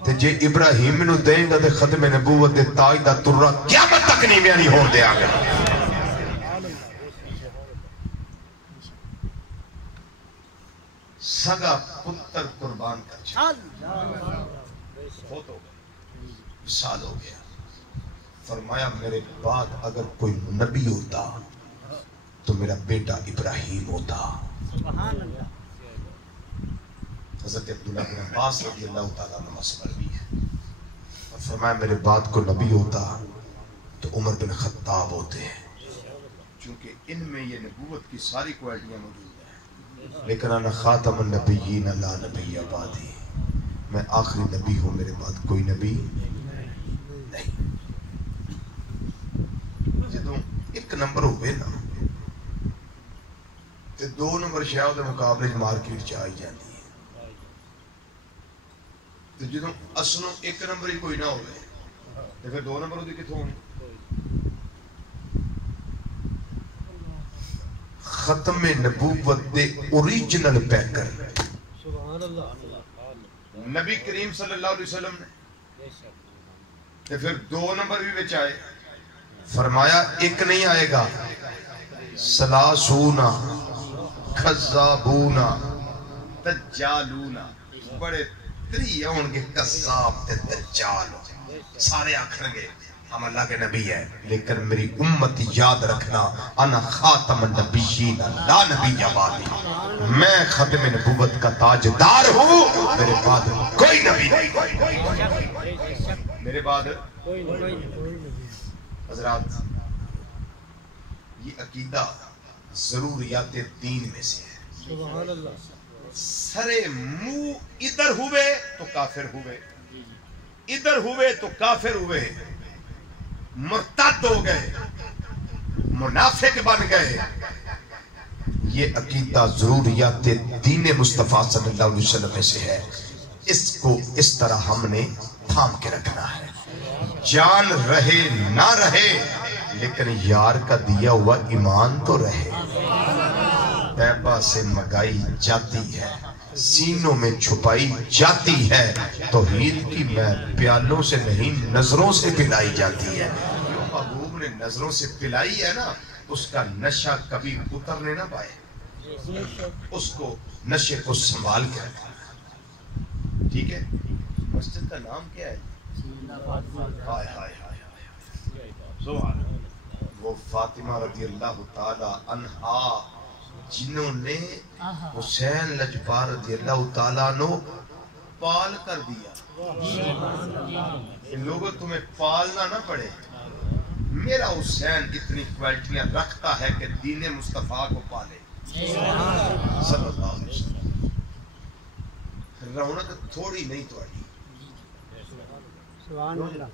تے جے ابراہیم نو دیں گا تے ختم نبوت دے تاج دا ترا قیامت تک نہیں میانی ہون دیا گا۔ سگا پتر قربان کر چھوڑ، بہت ہو گیا، وصال ہو گیا۔ فرمایا میرے بعد اگر کوئی نبی ہوتا تو میرا بیٹا ابراہیم ہوتا۔ حضرت عبداللہ بن عباس رضی اللہ تعالیٰ عنہ سے مروی ہے، اور فرمایا میرے بعد کوئی نبی ہوتا تو عمر بن خطاب ہوتے ہیں، چونکہ ان میں یہ نبوت کی ساری کوالٹیاں موجود ہیں۔ لیکن انا خاتم النبیین لا نبی بعدی، میں آخری نبی ہوں، میرے بعد کوئی نبی نہیں۔ جدوں ایک نمبر ہوئے نا تے 2 نمبر شاہ دے مقابلے مارکیٹ چ آئی جاندی ہے، تے جدوں اصلوں ایک نمبر ہی کوئی نہ ہوئے تے پھر 2 نمبر دی کتھوں ہونی؟ ختم نبوت دے اوریجنل پیکر سبحان اللہ، نبی کریم صلی اللہ علیہ وسلم نے، تے پھر 2 نمبر بھی بچ آئے۔ فرمایا ایک نہیں آئے گا، سلاسونا کذابونا دجالونا، بڑے 3 ہون گے، کذاب تے دجال، سارے آکھن گے ہم اللہ کے نبی ہیں، لیکن میری امت یاد رکھنا انا خاتم النبیین لا نبی بعدی، میں ختم نبوت کا تاجدار ہوں، میرے بعد کوئی نبی نہیں، میرے بعد حضرات یہ عقیدہ ضروریات دین میں سے ہے۔ سبحان اللہ، سرے منہ ادھر ہوئے تو کافر ہوئے، ادھر ہوئے تو کافر ہوئے، مرتد ہو گئے، منافق بن گئے۔ یہ عقیدہ ضروریات دین مصطفیٰ صلی اللہ علیہ وسلم میں سے ہے، اس کو اس طرح ہم نے تھام کے رکھنا ہے، جان رہے نہ رہے لیکن یار کا دیا ہوا ایمان تو رہے۔ طیبہ سے مگائی جاتی ہے، سینوں میں چھپائی جاتی ہے، توحید کی میں پیالوں سے نہیں نظروں سے پلائی جاتی ہے۔ جو محبوب نے نظروں سے پلائی ہے نا، اس کا نشہ کبھی اترنے نہ پائے، اس کو نشے کو سنبھال کے رکھنا ہے، ٹھیک ہے؟ مسجد کا نام کیا ہے؟ ہائے ہائے ہائے سبحان اللہ۔ وہ فاطمہ رضی اللہ تعالی عنہا جنہوں نے حسین لجپال رضی اللہ تعالیٰ عنہ پال کر دیا، ان لوگوں تمہیں پالنا نہ پڑے، میرا حسین اتنی کوالٹیاں رکھتا ہے کہ دین مصطفیٰ کو پالے صلی اللہ علیہ وسلم۔ رونق تھوڑی نہیں توڑی، سبحان اللہ،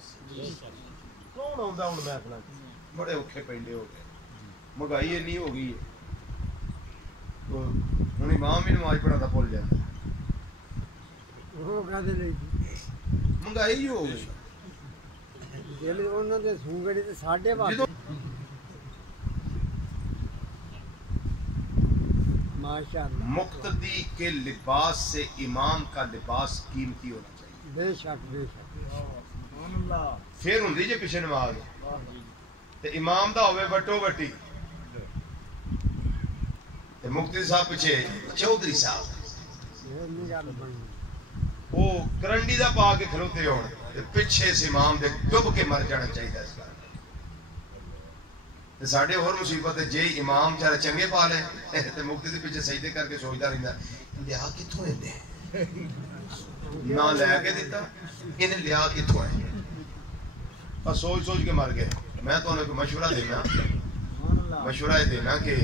کون آندا ہن محفل بڑے اوکھے پینڈے ہو گئے، مہنگائی نہیں ہو گئی، ہن امام بھی نماز پڑھاتا بھول جاتا، مہنگائی ہو گئی۔ دل انہاں دے سونگڑی تے ساڈے پاس مقتدی کے لباس سے امام کا لباس قیمتی ہونا چاہیے. بے شک بے شک. پھر ہوں جی پیچھے نماز تے امام دا ہوئے بٹو بٹی تے مقتدی صاحب پیچھے چودھری صاحب وہ کرنڈی دا پا کے کھلوتے ہون تے پیچھے سے امام دے ڈب کے مر جانا چاہیے. ساڈے اور مصیبت ہے جے امام چارے چنگے پا لے تے مقتدی پیچھے سجدے کر کے سوچدا رہندا لیا کتھوں اینے نہ لے کے دیتا انہیں لیا کتھوں ہے اور سوچ سوچ کے مر گئے. میں تانوں ایک مشورہ دینا مشورہ دینا کہ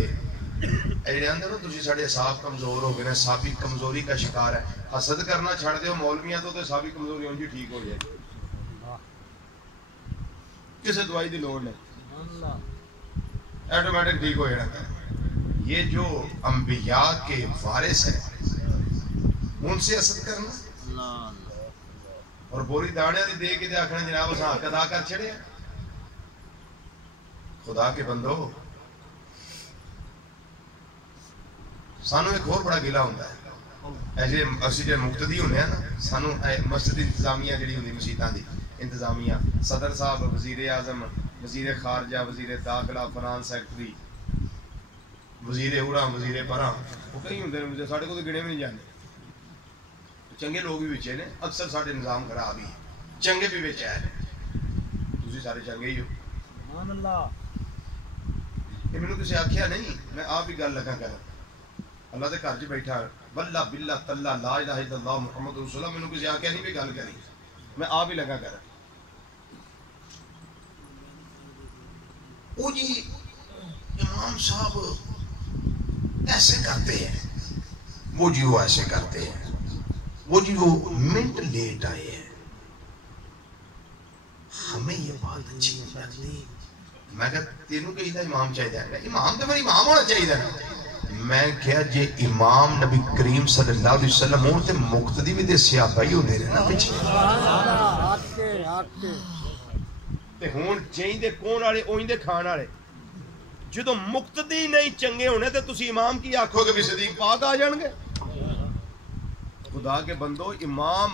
ایڑے اندر نا تسی ساڈے اعصاب کمزور ہو گئے اعصابی کمزوری کا شکار ہے. حسد کرنا چھڑ دیو مولویاں تو اعصابی کمزوری ہوں جی ٹھیک ہو جائے. کسے دوائی دی لوڑ نہیں ایٹومیٹک ٹھیک ہو جاتا ہے. یہ جو انبیاء کے وارث ہیں ان سے حسد کرنا اور بوری داڑیاں دی دے کے آخنا جناب اساں حق ادا کر چھڑے. خدا کے بندو سانو ایک اور بڑا گلا ہوتا ہے ایسے اسی جو مقتدی ہونے ہیں نا سانو مسجد انتظامیہ جڑی ہوندی مسجداں دی انتظامیہ صدر صاحب وزیر اعظم وزیر خارجہ وزیر داخلہ فنانس سیکٹری وزیر اورا وزیر پراں وہ کئی ہوندے نے ساڈے کو تو گنے بھی نہیں جاندے. چنگے لوگ بھی وچے نے اکثر ساڈے نظام خراب ہی چنگے بھی وچ آئے تسی سارے چنگے ہی ہو سبحان اللہ. یہ مینوں کسی آکھیا نہیں میں آپ ہی گل لگا کر اللہ دے گھر 'چ بیٹھا واللہ باللہ تاللہ لا الہ الا اللہ محمد رسول اللہ مینوں کسی آکھیا نہیں بھی گل کری میں آپ ہی لگا کر. وہ جی امام صاحب ایسے کرتے ہیں وہ جی وہ ایسے کرتے ہیں وہ جی وہ منٹ لیٹ آئے ہیں ہمیں یہ بات اچھی نہیں لگتی. میں کہا تینوں کہیں دا امام چاہیے امام تو میری امام ہونا چاہیے نا. میں کہا جے امام نبی کریم صلی اللہ علیہ وسلم ہوں تے مقتدی بھی دے صحابہ ہی ہوندے نے نا پیچھے تے ہون چاہیے دے کون والے اوہیں دے کھان والے. جدو مقتدی نہیں چنگے ہونے تے تسی امام کی آکھو گے بھی صدیق پاک آ جان گے. خدا کے بندو امام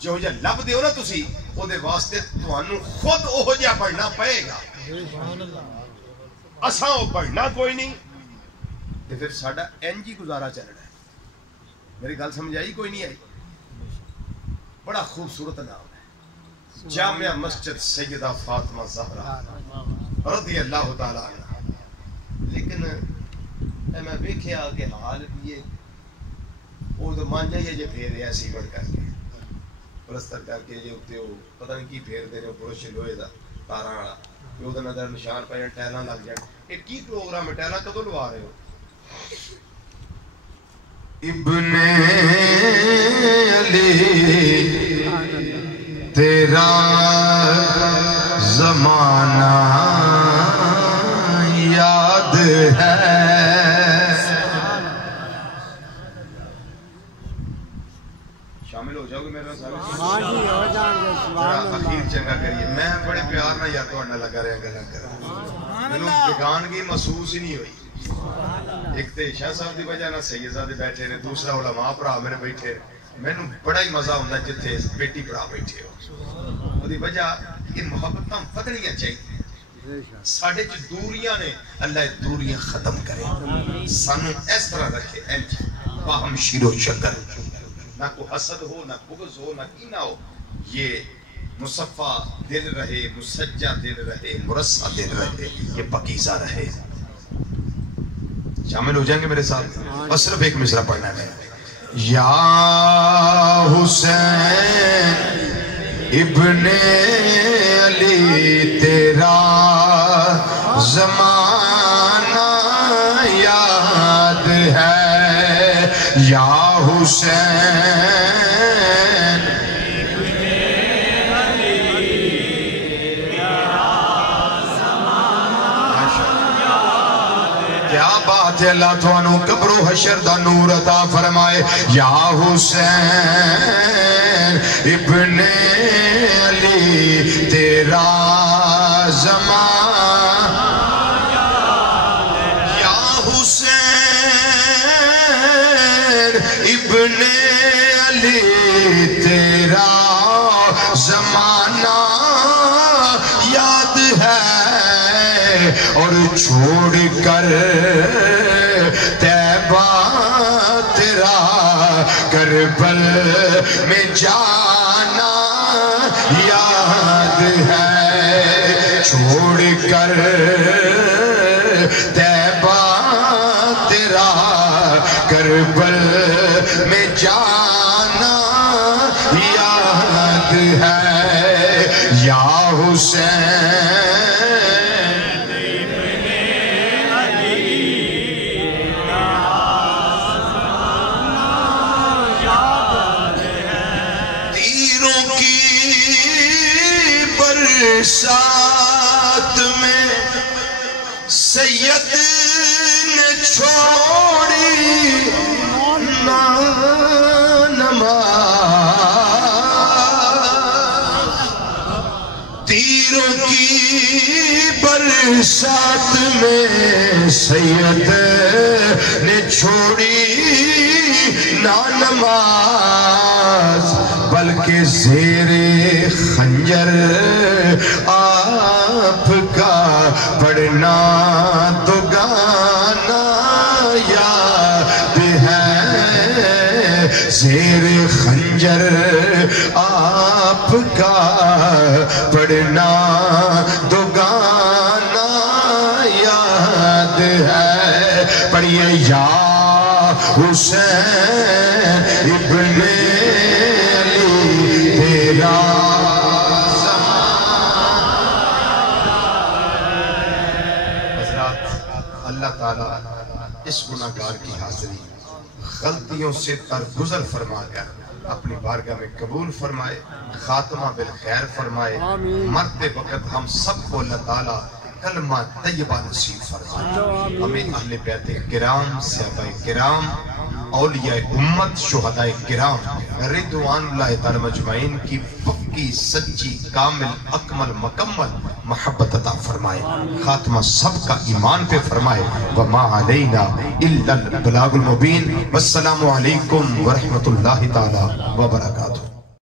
جو جا لب دیو نا تسی او دے واسطے تانوں خود اوہ جا پڑھنا پڑے گا. اساں او پڑھنا کوئی نہیں تے پھر ساڈا انج ہی گزارا چلنا ہے. میری گل سمجھ آئی کوئی نہیں آئی. بڑا خوبصورت نام ہے جامعہ مسجد سیدہ فاطمہ زہرا رضی اللہ تعالیٰ عنہ. لیکن میں دیکھیا کہ حال یہ وہ تو مانجا ہی جے پھیر رہا سی بڑھ کر کے پلستر کر کے جے اتنے وہ پتہ نہیں کی پھیر دے رہے برش لوہے دا تاراں والا وہ تو نظر نشان پہ جان ٹائلاں لگ جان. یہ کی پروگرام ہے ٹائلاں کدوں لوا رہے ہو؟ ابن علی تیرا زمانہ یاد ہے. شامل ہو جاؤ گے میرے ساتھ اخیر چنگا کریے. میں بڑے پیار نہ یار تھوڑا لگا رہا گلا کر مینوں بیگانگی محسوس ہی نہیں ہوئی. ایک تے شاہ صاحب دی وجہ نہ سید صاحب بیٹھے نے دوسرا علماء بھرا میرے بیٹھے مینوں بڑا ہی مزہ ہوندا جتھے بیٹی بھرا بیٹھے ہو. اودی وجہ یہ محبتاں پتنیاں چاہیے ساڈے چ دوریاں نے. اللہ دوریاں ختم کرے سانو اس طرح رکھے انج باہم شیر و شکر نہ کوئی حسد ہو نہ بغض ہو نہ کینہ ہو. یہ مصفا دل رہے مسجع دل رہے مرصع دل رہے یہ پاکیزہ رہے. شامل ہو جائیں گے میرے ساتھ اور صرف ایک مصرع پڑھنا ہے. یا حسین ابن علی تیرا زمانہ یاد ہے. یا حسین اللہ توانو قبر و حشر دا نور عطا فرمائے. یا حسین ابن علی تیرا زمان یا حسین ابن علی تیرا زمانہ یاد ہے اور چھوڑ کر طیبہ تیرا کربل میں جانا یاد ہے چھوڑ کر طیبہ تیرا کربل میں جانا یاد ہے یا حسین ساتھ میں سید نے چھوڑی نماز تیروں کی برسات میں سید نے چھوڑی نہ نماز بلکہ زیر خنجر آپ کا پڑھنا تو گانا یاد ہے زیر خنجر آپ کا پڑھنا تو گانا یاد ہے پڑھیے یا حسین ابن علی تیرا اللہ تعالیٰ اس گناہگار کی حاضری غلطیوں سے درگزر فرما کر اپنی بارگاہ میں قبول فرمائے خاتمہ بالخیر فرمائے مرتے وقت ہم سب کو اللہ تعالیٰ کلمہ طیبہ نصیب فرمائے ہمیں اہل بیت کرام صحابہ کرام اولیاء امت شہداء کرام رضوان اللہ تعالی مجمعین کی پکی سچی کامل اکمل مکمل محبت عطا فرمائے خاتمہ سب کا ایمان پہ فرمائے وما علینا الا البلاغ المبین والسلام علیکم ورحمۃ اللہ تعالی وبرکاتہ